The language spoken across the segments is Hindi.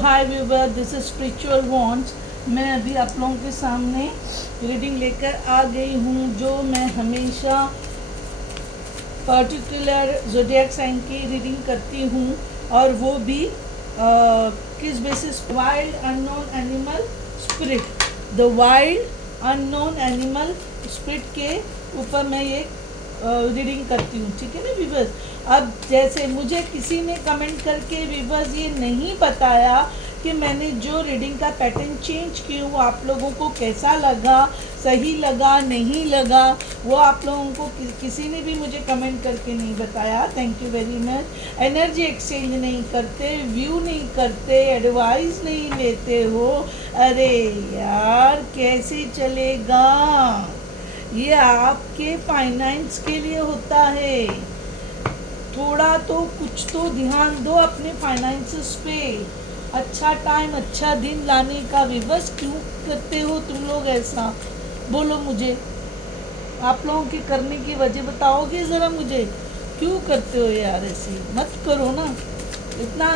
Hi viewer, this is spiritual wants. मैं अभी आप लोगों के सामने रीडिंग लेकर आ गई हूँ, जो मैं हमेशा पर्टिकुलर ज़ोडिएक साइन की रीडिंग करती हूँ, और वो भी किस basis? Wild unknown animal spirit, the wild unknown animal spirit के ऊपर मैं ये रीडिंग करती हूँ, ठीक है ना व्यूवर्स। अब जैसे मुझे किसी ने कमेंट करके व्यूवर्स ये नहीं बताया कि मैंने जो रीडिंग का पैटर्न चेंज किया वो आप लोगों को कैसा लगा, सही लगा नहीं लगा, वो आप लोगों को किसी ने भी मुझे कमेंट करके नहीं बताया। Thank you very much. Energy exchange नहीं करते, व्यू नहीं करते, एडवाइस नहीं लेते हो, अरे यार कैसे चलेगा? ये आपके फाइनेंस के लिए होता है। थोड़ा तो कुछ तो ध्यान दो अपने फाइनेंसेस पे। अच्छा टाइम, अच्छा दिन लाने का विवश क्यों करते हो तुम लोग ऐसा? बोलो मुझे, आप लोगों के करने की वजह बताओगे ज़रा मुझे, क्यों करते हो यार? ऐसे मत करो ना। इतना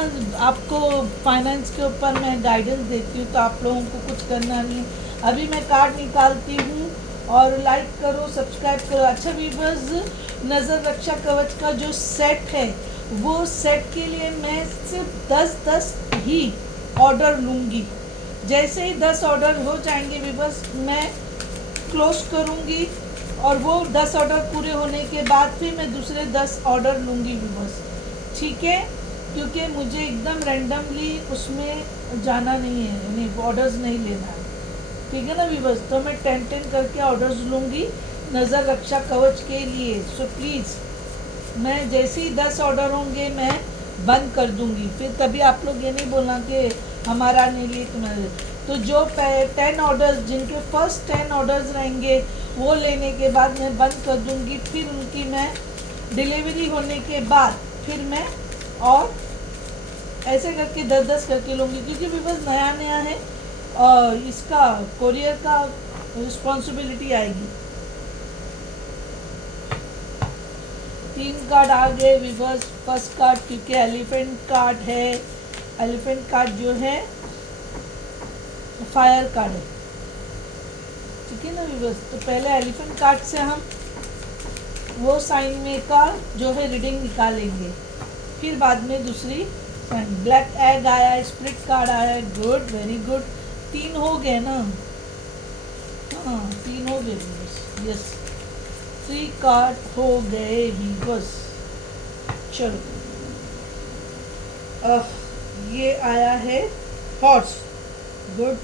आपको फाइनेंस के ऊपर मैं गाइडेंस देती हूँ तो आप लोगों को कुछ करना नहीं। अभी मैं कार्ड निकालती हूँ, और लाइक करो, सब्सक्राइब करो। अच्छा व्यूवर्स, नज़र रक्षा कवच का जो सेट है, वो सेट के लिए मैं सिर्फ 10-10 ही ऑर्डर लूँगी। जैसे ही 10 ऑर्डर हो जाएंगे व्यूवर्स, मैं क्लोज करूँगी, और वो 10 ऑर्डर पूरे होने के बाद फिर मैं दूसरे 10 ऑर्डर लूँगी व्यूवर्स, ठीक है? क्योंकि मुझे एकदम रैंडमली उसमें जाना नहीं है, यानी ऑर्डर्स नहीं लेना है, ठीक है ना व्यूवर्स। तो मैं 10-10 करके ऑर्डर्स लूँगी नज़र रक्षा कवच के लिए। सो प्लीज़, मैं जैसे ही 10 ऑर्डर होंगे मैं बंद कर दूँगी, फिर तभी आप लोग ये नहीं बोलना कि हमारा नहीं लिए तुम्हारे। तो जो 10 ऑर्डर्स, जिनके फर्स्ट 10 ऑर्डर्स रहेंगे, वो लेने के बाद मैं बंद कर दूँगी। फिर उनकी मैं डिलीवरी होने के बाद फिर मैं और ऐसे करके 10-10 करके लूँगी, क्योंकि व्यूवर्स नया नया है, इसका कोरियर का रिस्पॉन्सिबिलिटी आएगी। 3 कार्ड आ गए व्यूवर्स। फर्स्ट कार्ड, क्योंकि एलिफेंट कार्ड है, एलिफेंट कार्ड जो है फायर कार्ड है, ठीक है ना व्यूवर्स। तो पहले एलिफेंट कार्ड से हम वो साइन में का जो है रीडिंग निकालेंगे, फिर बाद में दूसरी साइन। ब्लैक एग आया है, स्प्लिट कार्ड आया है, गुड, वेरी गुड। 3 हो गए ना? हाँ, 3 हो गए व्यूवर्स, यस, 3 कार्ड हो गए व्यूवर्स। चलो, ये आया है हॉर्स, गुड।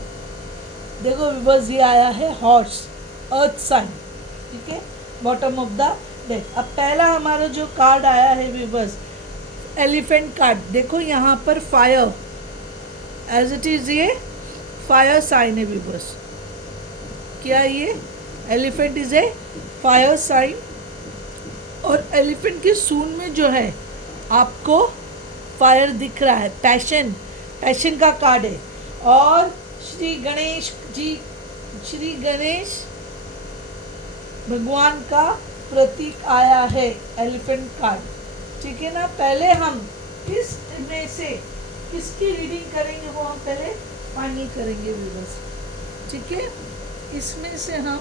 देखो व्यूवर्स, ये आया है हॉर्स, अर्थ साइन, ठीक है, बॉटम ऑफ द डेक। अब पहला हमारा जो कार्ड आया है व्यूवर्स, एलिफेंट कार्ड। देखो यहाँ पर फायर, एज इट इज़ ये फायर साइन है व्यूवर्स। क्या ये elephant is a fire sign, और एलिफेंट के सूंड में जो है आपको फायर दिख रहा है, पैशन, पैशन का कार्ड है। और श्री गणेश जी, श्री गणेश भगवान का प्रतीक आया है एलिफेंट कार्ड, ठीक है ना। पहले हम किस में से किसकी रीडिंग करेंगे वो हम पहले फाइनल करेंगे व्यूअर्स, ठीक है। इसमें से हम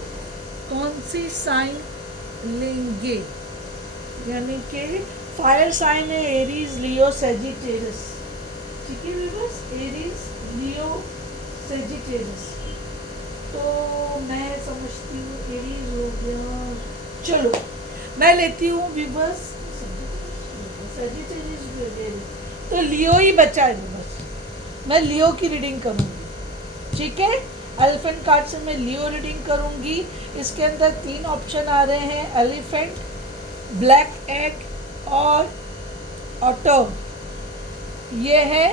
कौन सी साइन लेंगे, यानी कि फायर साइन है एरीज, लियो, सेजिटेरियस, ठीक है व्यूअर्स, एरीज, लियो, सेजिटेरियस। तो मैं समझती हूँ एरीज हो गया। चलो मैं लेती हूँ व्यूअर्स सेजिटेरियस, तो लियो ही बचा है व्यूअर्स। मैं लियो की रीडिंग करूँगी, ठीक है। एलिफेंट कार्ड से मैं लियो रीडिंग करूँगी। इसके अंदर 3 ऑप्शन आ रहे हैं, एलिफेंट, ब्लैक एग और ऑटो। ये है,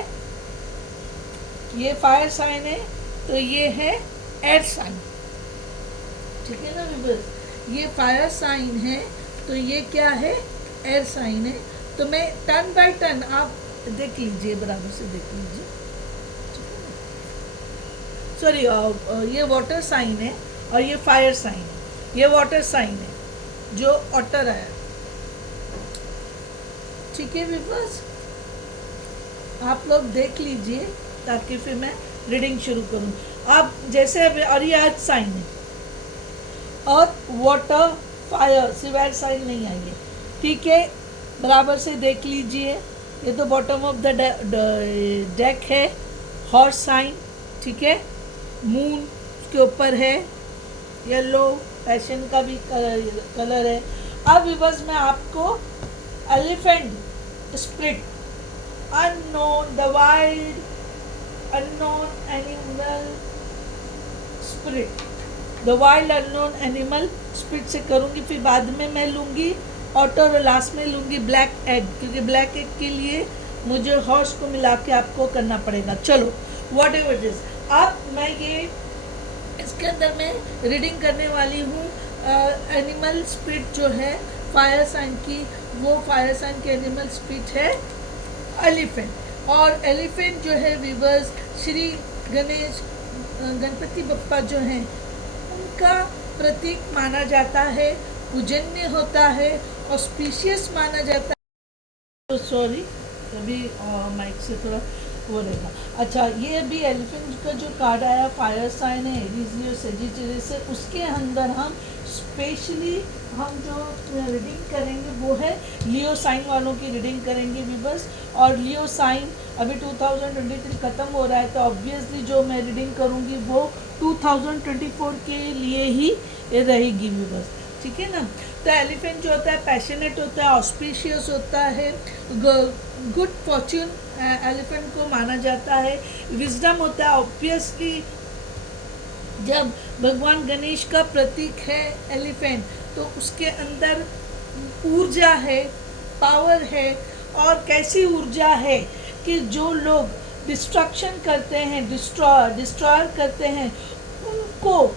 ये फायर साइन है, तो ये है एयर साइन, ठीक है ना व्यूअर्स। ये फायर साइन है, तो ये क्या है, एयर साइन है। तो मैं टर्न बाय टर्न, आप देख लीजिए, बराबर से देख लीजिए, सॉरी, ये वाटर साइन है और ये फायर साइन है। ये वाटर साइन है जो ऑटर आया, ठीक है व्यूअर्स। आप लोग देख लीजिए ताकि फिर मैं रीडिंग शुरू करूँ। अब जैसे और ये अर्थ साइन है, अर्थ वाटर फायर, सिवाय साइन नहीं आएंगे, ठीक है। बराबर से देख लीजिए, ये तो बॉटम ऑफ द डेक है, हॉर्स साइन, ठीक है। मून के ऊपर है, येलो पैशन का भी कलर है। अब बस मैं आपको elephant spirit, unknown, the wild unknown animal spirit, the wild unknown animal spirit से करूँगी, फिर बाद में मैं लूँगी ऑटो और लास्ट में लूँगी ब्लैक एग, क्योंकि ब्लैक एग के लिए मुझे हॉर्स को मिला के आपको करना पड़ेगा। चलो वॉट एवर इट इज़, अब मैं ये इसके अंदर मैं रीडिंग करने वाली हूँ एनिमल स्पिरिट जो है फायर साइन की, वो फायर साइन की एनिमल स्पिरिट है एलिफेंट। और एलिफेंट जो है वीवर्स, श्री गणेश गणपति बप्पा जो हैं उनका प्रतीक माना जाता है, पूजनीय होता है, ऑस्पिशियस माना जाता है। तो सॉरी, अभी माइक से थोड़ा वो रहेगा। अच्छा, ये भी एलिफेंट का जो कार्ड आया फायर साइन है, एरीज लियो सेजिटेरियस है, उसके अंदर हम स्पेशली हम जो रीडिंग करेंगे वो है लियो साइन वालों की रीडिंग करेंगे व्यूअर्स। और लियो साइन अभी 2023 ख़त्म हो रहा है, तो ऑब्वियसली जो मैं रीडिंग करूँगी वो 2024 के लिए ही रहेगी व्यूअर्स, ठीक है ना। तो एलिफेंट जो होता है पैशनेट होता है, ऑस्पिशियस होता है, गुड फॉर्च्यून एलिफेंट को माना जाता है, विजडम होता है। ऑब्वियसली जब भगवान गणेश का प्रतीक है एलिफेंट, तो उसके अंदर ऊर्जा है, पावर है। और कैसी ऊर्जा है कि जो लोग डिस्ट्रक्शन करते हैं, डिस्ट्रॉयर करते हैं, उनको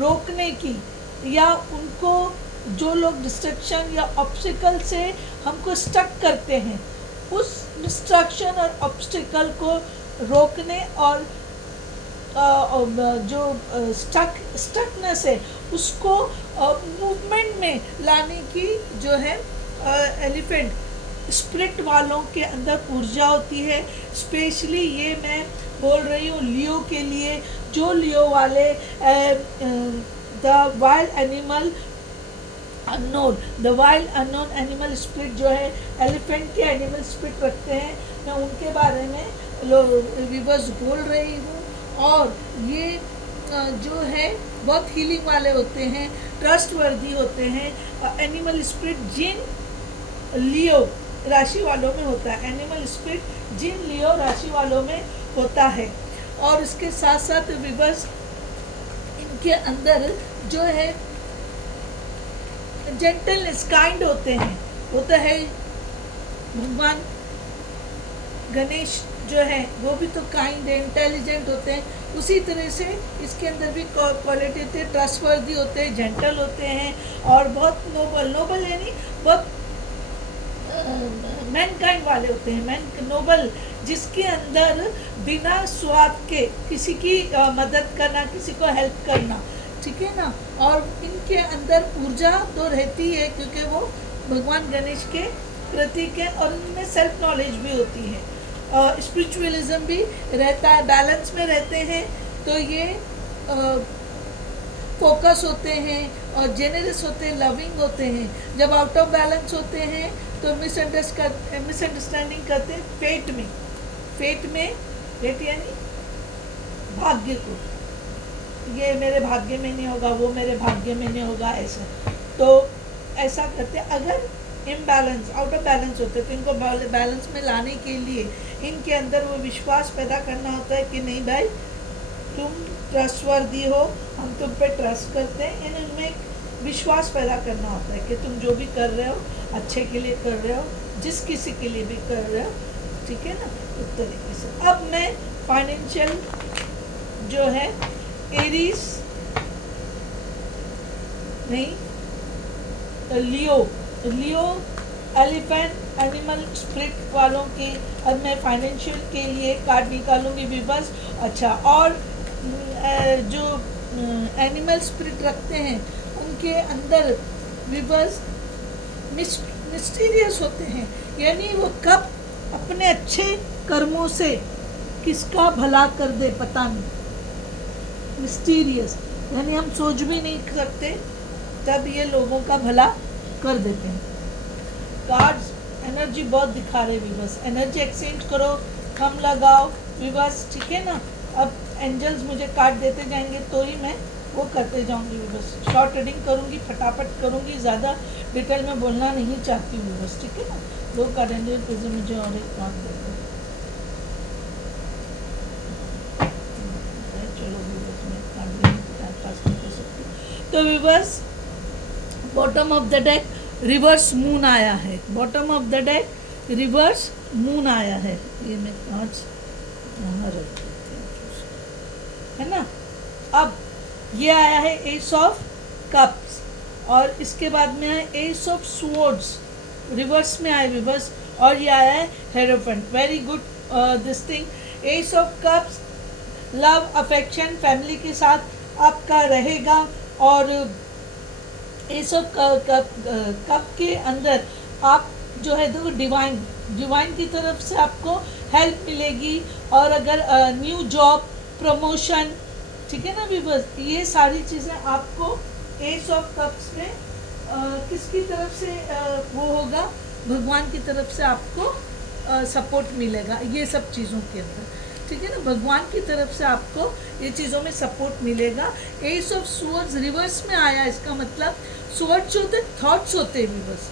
रोकने की, या उनको जो लोग डिस्ट्रक्शन या ऑब्स्टिकल से हमको स्टक करते हैं, उस डिस्ट्रक्शन और ऑब्स्टिकल को रोकने और जो स्टकनेस है उसको मूवमेंट में लाने की जो है एलिफेंट स्पिरिट वालों के अंदर ऊर्जा होती है। स्पेशली ये मैं बोल रही हूँ लियो के लिए, जो लियो वाले the wild animal unknown, the wild unknown animal spirit जो है एलिफेंट के एनिमल स्पिरिट रखते हैं, मैं उनके बारे में व्यूअर्स बोल रही हूँ। और ये जो है बहुत हीलिंग वाले होते हैं, ट्रस्टवर्दी होते हैं। एनिमल स्पिरिट जिन लियो राशि वालों में होता है, एनिमल स्पिरिट जिन लियो राशि वालों में होता है। और इसके साथ साथ व्यूअर्स इनके अंदर जो है जेंटलनेस, काइंड होते हैं, होता है। भगवान गणेश जो है वो भी तो काइंड है, इंटेलिजेंट होते हैं। उसी तरह से इसके अंदर भी क्वालिटी थे, ट्रस्टवर्दी होते हैं, जेंटल होते हैं, और बहुत नोबल यानी बहुत मैनकाइंड वाले होते हैं, मैन नोबल, जिसके अंदर बिना स्वार्थ के किसी की मदद करना, किसी को हेल्प करना, ठीक है ना। और इनके अंदर ऊर्जा तो रहती है क्योंकि वो भगवान गणेश के प्रतीक है, और इनमें सेल्फ नॉलेज भी होती है, स्पिरिचुअलिज्म भी रहता है, बैलेंस में रहते हैं। तो ये फोकस होते हैं और जेनरस होते हैं, लविंग होते हैं। जब आउट ऑफ बैलेंस होते हैं तो मिसअंडरस्टैंडिंग करते हैं फेट यानी भाग्य को, ये मेरे भाग्य में नहीं होगा, वो मेरे भाग्य में नहीं होगा, ऐसा। तो ऐसा करते, अगर इम्बैलेंस, आउट ऑफ बैलेंस होते हैं, तो इनको बैलेंस में लाने के लिए इनके अंदर वो विश्वास पैदा करना होता है कि नहीं भाई तुम ट्रस्टवर्दी हो, हम तुम पे ट्रस्ट करते हैं। इनमें एक विश्वास पैदा करना होता है कि तुम जो भी कर रहे हो अच्छे के लिए कर रहे हो, जिस किसी के लिए भी कर रहे हो, ठीक है ना, उस तरीके से। अब मैं फाइनेंशियल जो है एरीज नहीं लियो एलिफेंट एनिमल स्पिरिट वालों के, अब मैं फाइनेंशियल के लिए कार्ड निकालूंगी व्यूअर्स। अच्छा, और जो एनिमल स्पिरिट रखते हैं उनके अंदर व्यूअर्स मिस्टीरियस होते हैं, यानी वो कब अपने अच्छे कर्मों से किसका भला कर दे पता नहीं, मिस्टीरियस, यानी हम सोच भी नहीं सकते, तब ये लोगों का भला कर देते हैं। कार्ड्स एनर्जी बहुत दिखा रहे व्यूवर्स, एनर्जी एक्सचेंज करो, कम लगाओ व्यूवर्स, ठीक है ना। अब एंजल्स मुझे कार्ड देते जाएंगे तो ही मैं वो करते जाऊंगी व्यूवर्स। शॉर्ट रीडिंग करूंगी, फटाफट करूंगी, ज़्यादा डिटेल में बोलना नहीं चाहती हूँ व्यूवर्स, ठीक है ना। दो कार्ड एंजल प्लीज मुझे और एक कार्ड दे दो। चलो व्यूवर्स, मैं कार्ड टाइम पास नहीं कर सकती। तो viewers, bottom of the deck reverse moon आया है, bottom of the deck reverse moon आया है। ये मैं कार्ड्स यहाँ रख देती हूँ, है ना। अब ये आया है एस ऑफ कप्स, और इसके बाद में है एस ऑफ स्वॉर्ड्स, रिवर्स में आए रिवर्स, और ये आया है hierophant. Very good this thing. S of cups love, affection, family के साथ आपका रहेगा, और एस ऑफ कप के अंदर आप जो है देखो डिवाइन की तरफ से आपको हेल्प मिलेगी, और अगर न्यू जॉब, प्रमोशन, ठीक है ना व्यूअर्स, ये सारी चीज़ें आपको एस ऑफ कप्स में किसकी तरफ से वो होगा, भगवान की तरफ से आपको सपोर्ट मिलेगा ये सब चीज़ों के अंदर, ठीक है ना। भगवान की तरफ से आपको ये चीज़ों में सपोर्ट मिलेगा। एस ऑफ स्वॉर्ड्स रिवर्स में आया, इसका मतलब स्वॉर्ड्स होते थॉट्स होते हैं व्यूअर्स।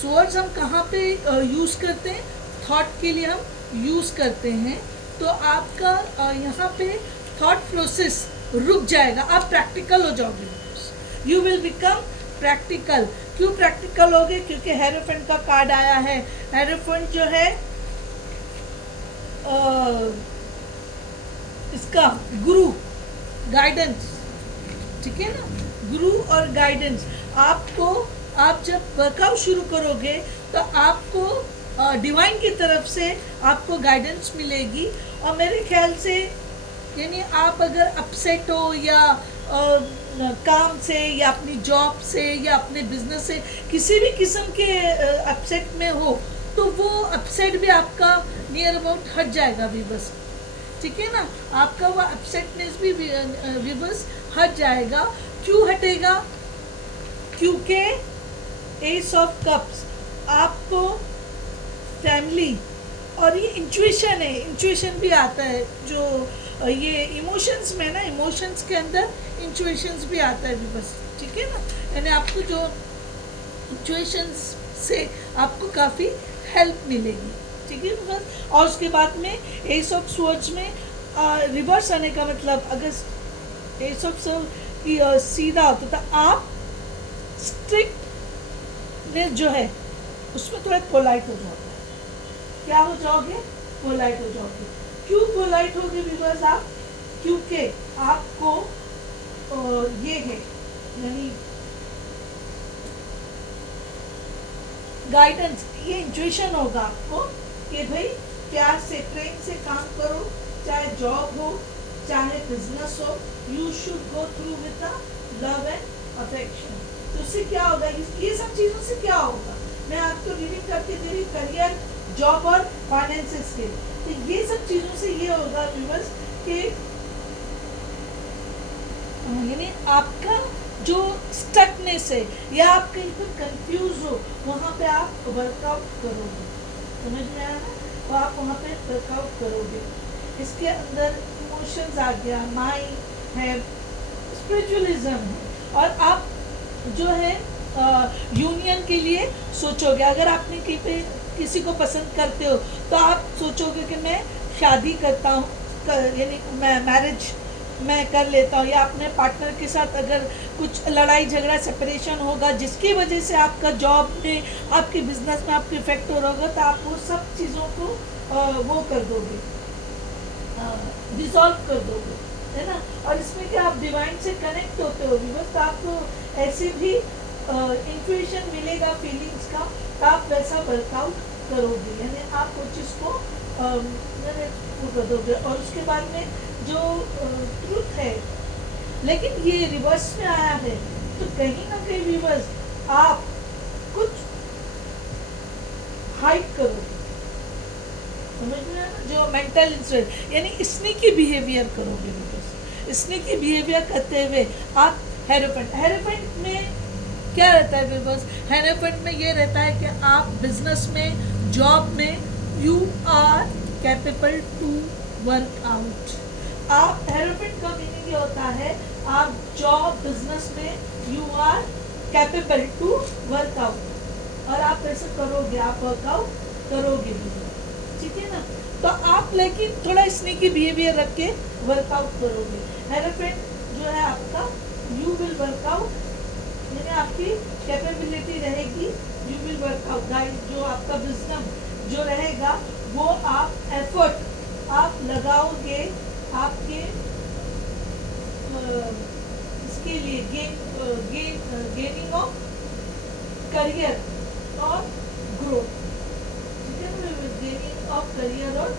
स्वॉर्ड्स हम कहाँ पे यूज़ करते हैं, थॉट के लिए हम यूज़ करते हैं। तो आपका यहाँ पे थॉट प्रोसेस रुक जाएगा, आप प्रैक्टिकल हो जाओगे, यू विल बिकम प्रैक्टिकल। क्यों प्रैक्टिकल होगे, क्योंकि हेरोफेंट का कार्ड आया है। हेरोफेंट जो है इसका गुरु, गाइडेंस, ठीक है ना, गुरु और गाइडेंस। आपको, आप जब वर्कआउट शुरू करोगे तो आपको डिवाइन की तरफ से आपको गाइडेंस मिलेगी, और मेरे ख्याल से यानी आप अगर अपसेट हो या काम से या अपनी जॉब से या अपने बिजनेस से किसी भी किस्म के अपसेट में हो, तो वो अपसेट भी आपका नियर अबाउट हट जाएगा व्यूअर्स, ठीक है ना। आपका वो अपसेटनेस भी व्यूअर्स हट जाएगा। क्यों हटेगा, क्योंकि एस ऑफ कप्स आपको फैमिली, और ये इंट्यूशन है, इंट्यूशन भी आता है, जो ये इमोशंस में ना, इमोशंस के अंदर इंट्यूशंस भी आता है बस, ठीक है ना। यानी आपको जो इंट्यूशंस से आपको काफ़ी हेल्प मिलेगी, ठीक है बस। और उसके बाद में एस ऑफ स्वॉर्ड्स में रिवर्स आने का मतलब, अगर एस ऑफ की सीधा होता तो आप स्ट्रिक्ट में जो है उसमें थोड़ा पोलाइट हो जाओगे। क्या हो जाओगे, पोलाइट हो जाओगे। क्यों पोलाइट होगे व्यूअर्स आप, क्योंकि आपको ये है यानी गाइडेंस, ये इंट्यूशन होगा आपको कि भाई प्यार से, प्रेम से काम करो, चाहे जॉब हो चाहे बिजनेस हो, you should go through with love and affection. तो उससे क्या होगा, ये सब चीज़ों से क्या होगा, मैं आपको रीडिंग करके दे रही, करियर, जॉब और फाइनेंसेस के। तो ये सब चीज़ों से ये होगा व्यूअर्स कि यानी आपका जो स्टकनेस है या आप कहीं पर कंफ्यूज हो, वहाँ पे आप वर्कआउट करोगे, समझ में आया ना, तो आप वहाँ पे वर्कआउट करोगे। इसके अंदर इमोशंस आ गया, माइंड है, स्पिरिचुअलिज्म है, और आप जो है यूनियन के लिए सोचोगे। अगर आपने कहीं पे किसी को पसंद करते हो तो आप सोचोगे कि मैं शादी करता हूँ, यानी मैं मैरिज मैं कर लेता हूँ, या अपने पार्टनर के साथ अगर कुछ लड़ाई झगड़ा सेपरेशन होगा जिसकी वजह से आपका जॉब में, आपके बिजनेस में आपको इफेक्ट हो रहा होगा, तो आप वो सब चीज़ों को वो कर दोगे, डिसॉल्व कर दोगे, है ना। और इसमें क्या आप डिवाइन से कनेक्ट होते हो बस, तो आपको ऐसे भी इंट्यूशन मिलेगा फीलिंग्स का, तो आप वैसा वर्कआउट करोगे, यानी आप वो चीज़ को कर दोगे। और उसके बाद में जो ट्रुथ है, लेकिन ये रिवर्स में आया है, तो कहीं ना कहीं रिवर्स आप कुछ हाइड करोगे, समझ में आया ना, जो मेंटल इंस्टेबिलिटी यानी स्नीकी बिहेवियर करोगे बिकॉज स्नीकी बिहेवियर करते हुए आप हेरोपेंट में क्या रहता है बिकॉज हेरोपेंट में ये रहता है कि आप बिजनेस में जॉब में you are capable to work out. आप हेरोपेंट का मीनिंग ये होता है आप जॉब बिजनेस में you are capable to work out और आप ऐसे करोगे, आप वर्कआउट करोगे भी, ठीक है ना। तो आप लेकिन थोड़ा स्नीकी बिहेवियर रख के वर्कआउट करोगे। हेरोपेंट जो है आपका यू विल वर्कआउट यानी आपकी कैपेबिलिटी रहेगी, यू विल वर्कआउट गाइस, जो आपका बिजनेस जो रहेगा वो आप एफर्ट आप लगाओगे आपके इसके लिए गेनिंग ऑफ करियर और ग्रोथ, ठीक है ना, गेनिंग ऑफ करियर और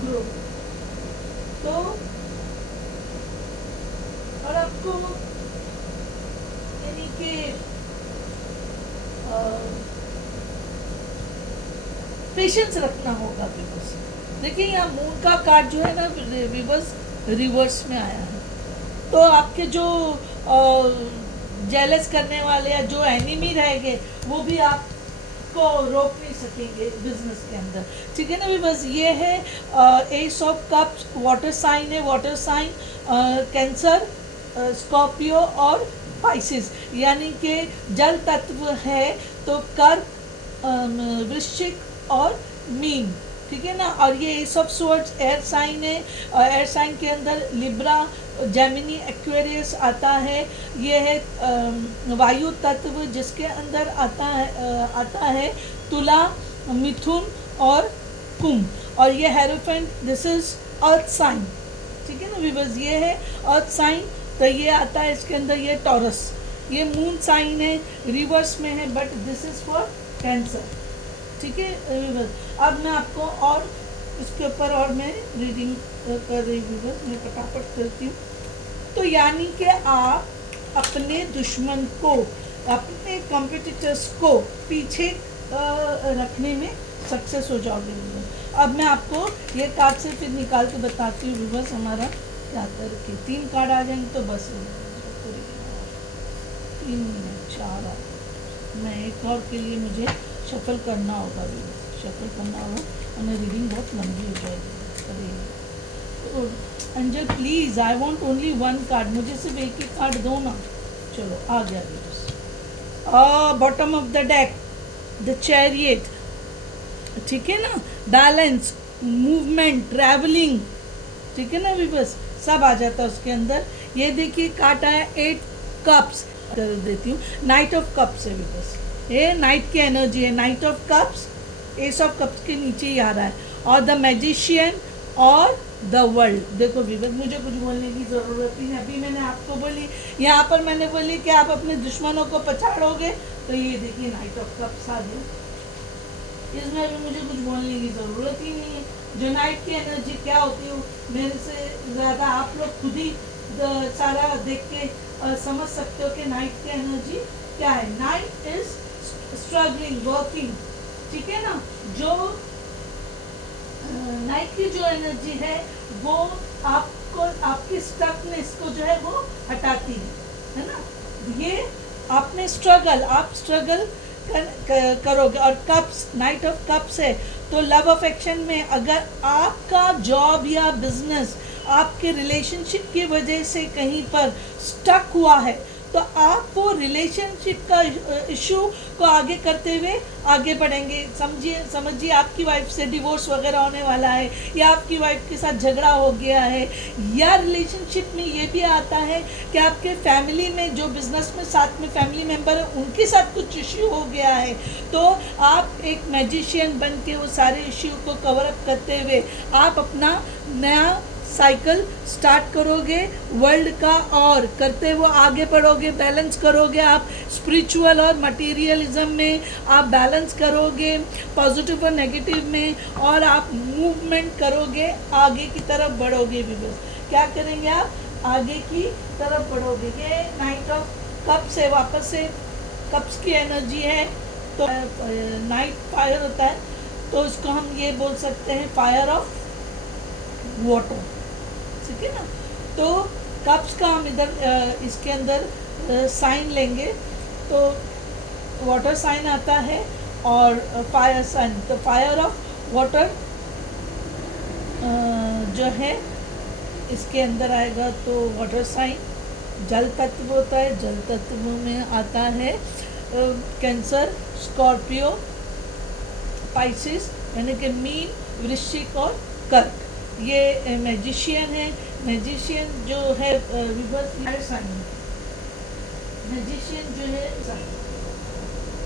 ग्रोथ। तो और आपको यानी कि पेशेंस रखना होगा बिकॉज देखिए यहाँ मून का कार्ड जो है ना रिवर्स में आया है, तो आपके जो जेलस करने वाले या जो एनिमी रहेंगे वो भी आपको रोक नहीं सकेंगे बिजनेस के अंदर, ठीक है ना। बस ये है ace of cups, water sign है, वाटर साइन कैंसर, स्कॉर्पियो और स्पाइसेस यानी कि जल तत्व है तो कर्क, वृश्चिक और मीन, ठीक है ना। और ये ace of swords air sign है, एयर साइन के अंदर लिब्रा, जेमिनी, एक्वेरियस आता है। ये है वायु तत्व जिसके अंदर आता है तुला, मिथुन और कुंभ। और ये hierophant this is earth sign, ठीक है ना विवर्स, ये है अर्थ साइन, तो ये आता है इसके अंदर ये टॉरस, ये मून साइन है, रिवर्स में है, but this is for cancer, ठीक है विवर्स। अब मैं आपको और इसके ऊपर और मैं रीडिंग कर रही हूँ विवर्स, मैं फटाफट करती हूँ। तो यानी कि आप अपने दुश्मन को, अपने कॉम्पिटिटर्स को पीछे रखने में सक्सेस हो जाओगे विवर्स। अब मैं आपको ये कार्ड से फिर निकाल के बताती हूँ विवर्स हमारा क्या करके 3 कार्ड आ जाएंगे तो बस 3 मिनट 4 आ, मैं एक और के लिए मुझे शफल करना होगा, शफल करना होगा और रीडिंग बहुत लंबी हो जाएगी। तो angel please I want only 1 card, मुझे सिर्फ एक ही कार्ड दो ना। चलो आ गया bottom of the deck the chariot, ठीक है ना, बैलेंस, मूवमेंट, ट्रैवलिंग, ठीक है ना विवर्स, सब आ जाता है उसके अंदर। ये देखिए कार्ड आया 8 कप्स, कर देती हूँ, नाइट ऑफ कप्स है विवर्स, ये नाइट की एनर्जी है, night of cups, S of cups के नीचे ही आ रहा है, और द मैजिशियन और द वर्ल्ड। देखो विवर्स मुझे कुछ बोलने की ज़रूरत नहीं है, अभी मैंने आपको बोली, यहाँ पर मैंने बोली कि आप अपने दुश्मनों को पछाड़ोगे, तो ये देखिए नाइट ऑफ कप्स आ गए, इसमें अभी मुझे कुछ बोलने की ज़रूरत ही नहीं है। जो नाइट की एनर्जी क्या होती है मेरे से ज़्यादा आप लोग खुद ही सारा देख के समझ सकते हो कि नाइट की एनर्जी क्या है। नाइट इज स्ट्रगलिंग, वर्किंग, ठीक है ना। जो नाइट की जो एनर्जी है वो आपको आपकी स्टकनेस को जो है वो हटाती है ना। ये आपने स्ट्रगल, आप स्ट्रगल करोगे। और कप्स, नाइट ऑफ कप्स है, तो लव अफेक्शन में अगर आपका जॉब या बिजनेस आपके रिलेशनशिप की वजह से कहीं पर स्टक हुआ है, तो आप वो रिलेशनशिप का इशू को आगे करते हुए आगे बढ़ेंगे। समझिए आपकी वाइफ से डिवोर्स वगैरह होने वाला है, या आपकी वाइफ के साथ झगड़ा हो गया है, या रिलेशनशिप में ये भी आता है कि आपके फैमिली में जो बिजनेस में साथ में फैमिली मेम्बर है उनके साथ कुछ इश्यू हो गया है, तो आप एक मैजिशियन बन के वो सारे इश्यू को कवर अप करते हुए आप अपना नया साइकिल स्टार्ट करोगे वर्ल्ड का, और करते हुए आगे बढ़ोगे, बैलेंस करोगे। आप स्पिरिचुअल और मटेरियलिज्म में आप बैलेंस करोगे, पॉजिटिव और नेगेटिव में, और आप मूवमेंट करोगे, आगे की तरफ बढ़ोगे भी। बस क्या करेंगे आप, आगे की तरफ बढ़ोगे। ये नाइट ऑफ कप्स है, वापस से कप्स की एनर्जी है, तो नाइट फायर होता है, तो इसको हम ये बोल सकते हैं फायर ऑफ वाटर, ठीक है ना। तो कप्स का हम इधर इसके अंदर साइन लेंगे तो वाटर साइन आता है और फायर साइन, तो फायर ऑफ वाटर जो है इसके अंदर आएगा तो वाटर साइन। जल तत्व होता है, जल तत्व में आता है कैंसर, स्कॉर्पियो, पाइसिस यानी कि मीन, वृश्चिक और कर्क। ये मैजिशियन है। मैजिशियन जो है विवर्स साइन, मैजिशियन जो है साइन।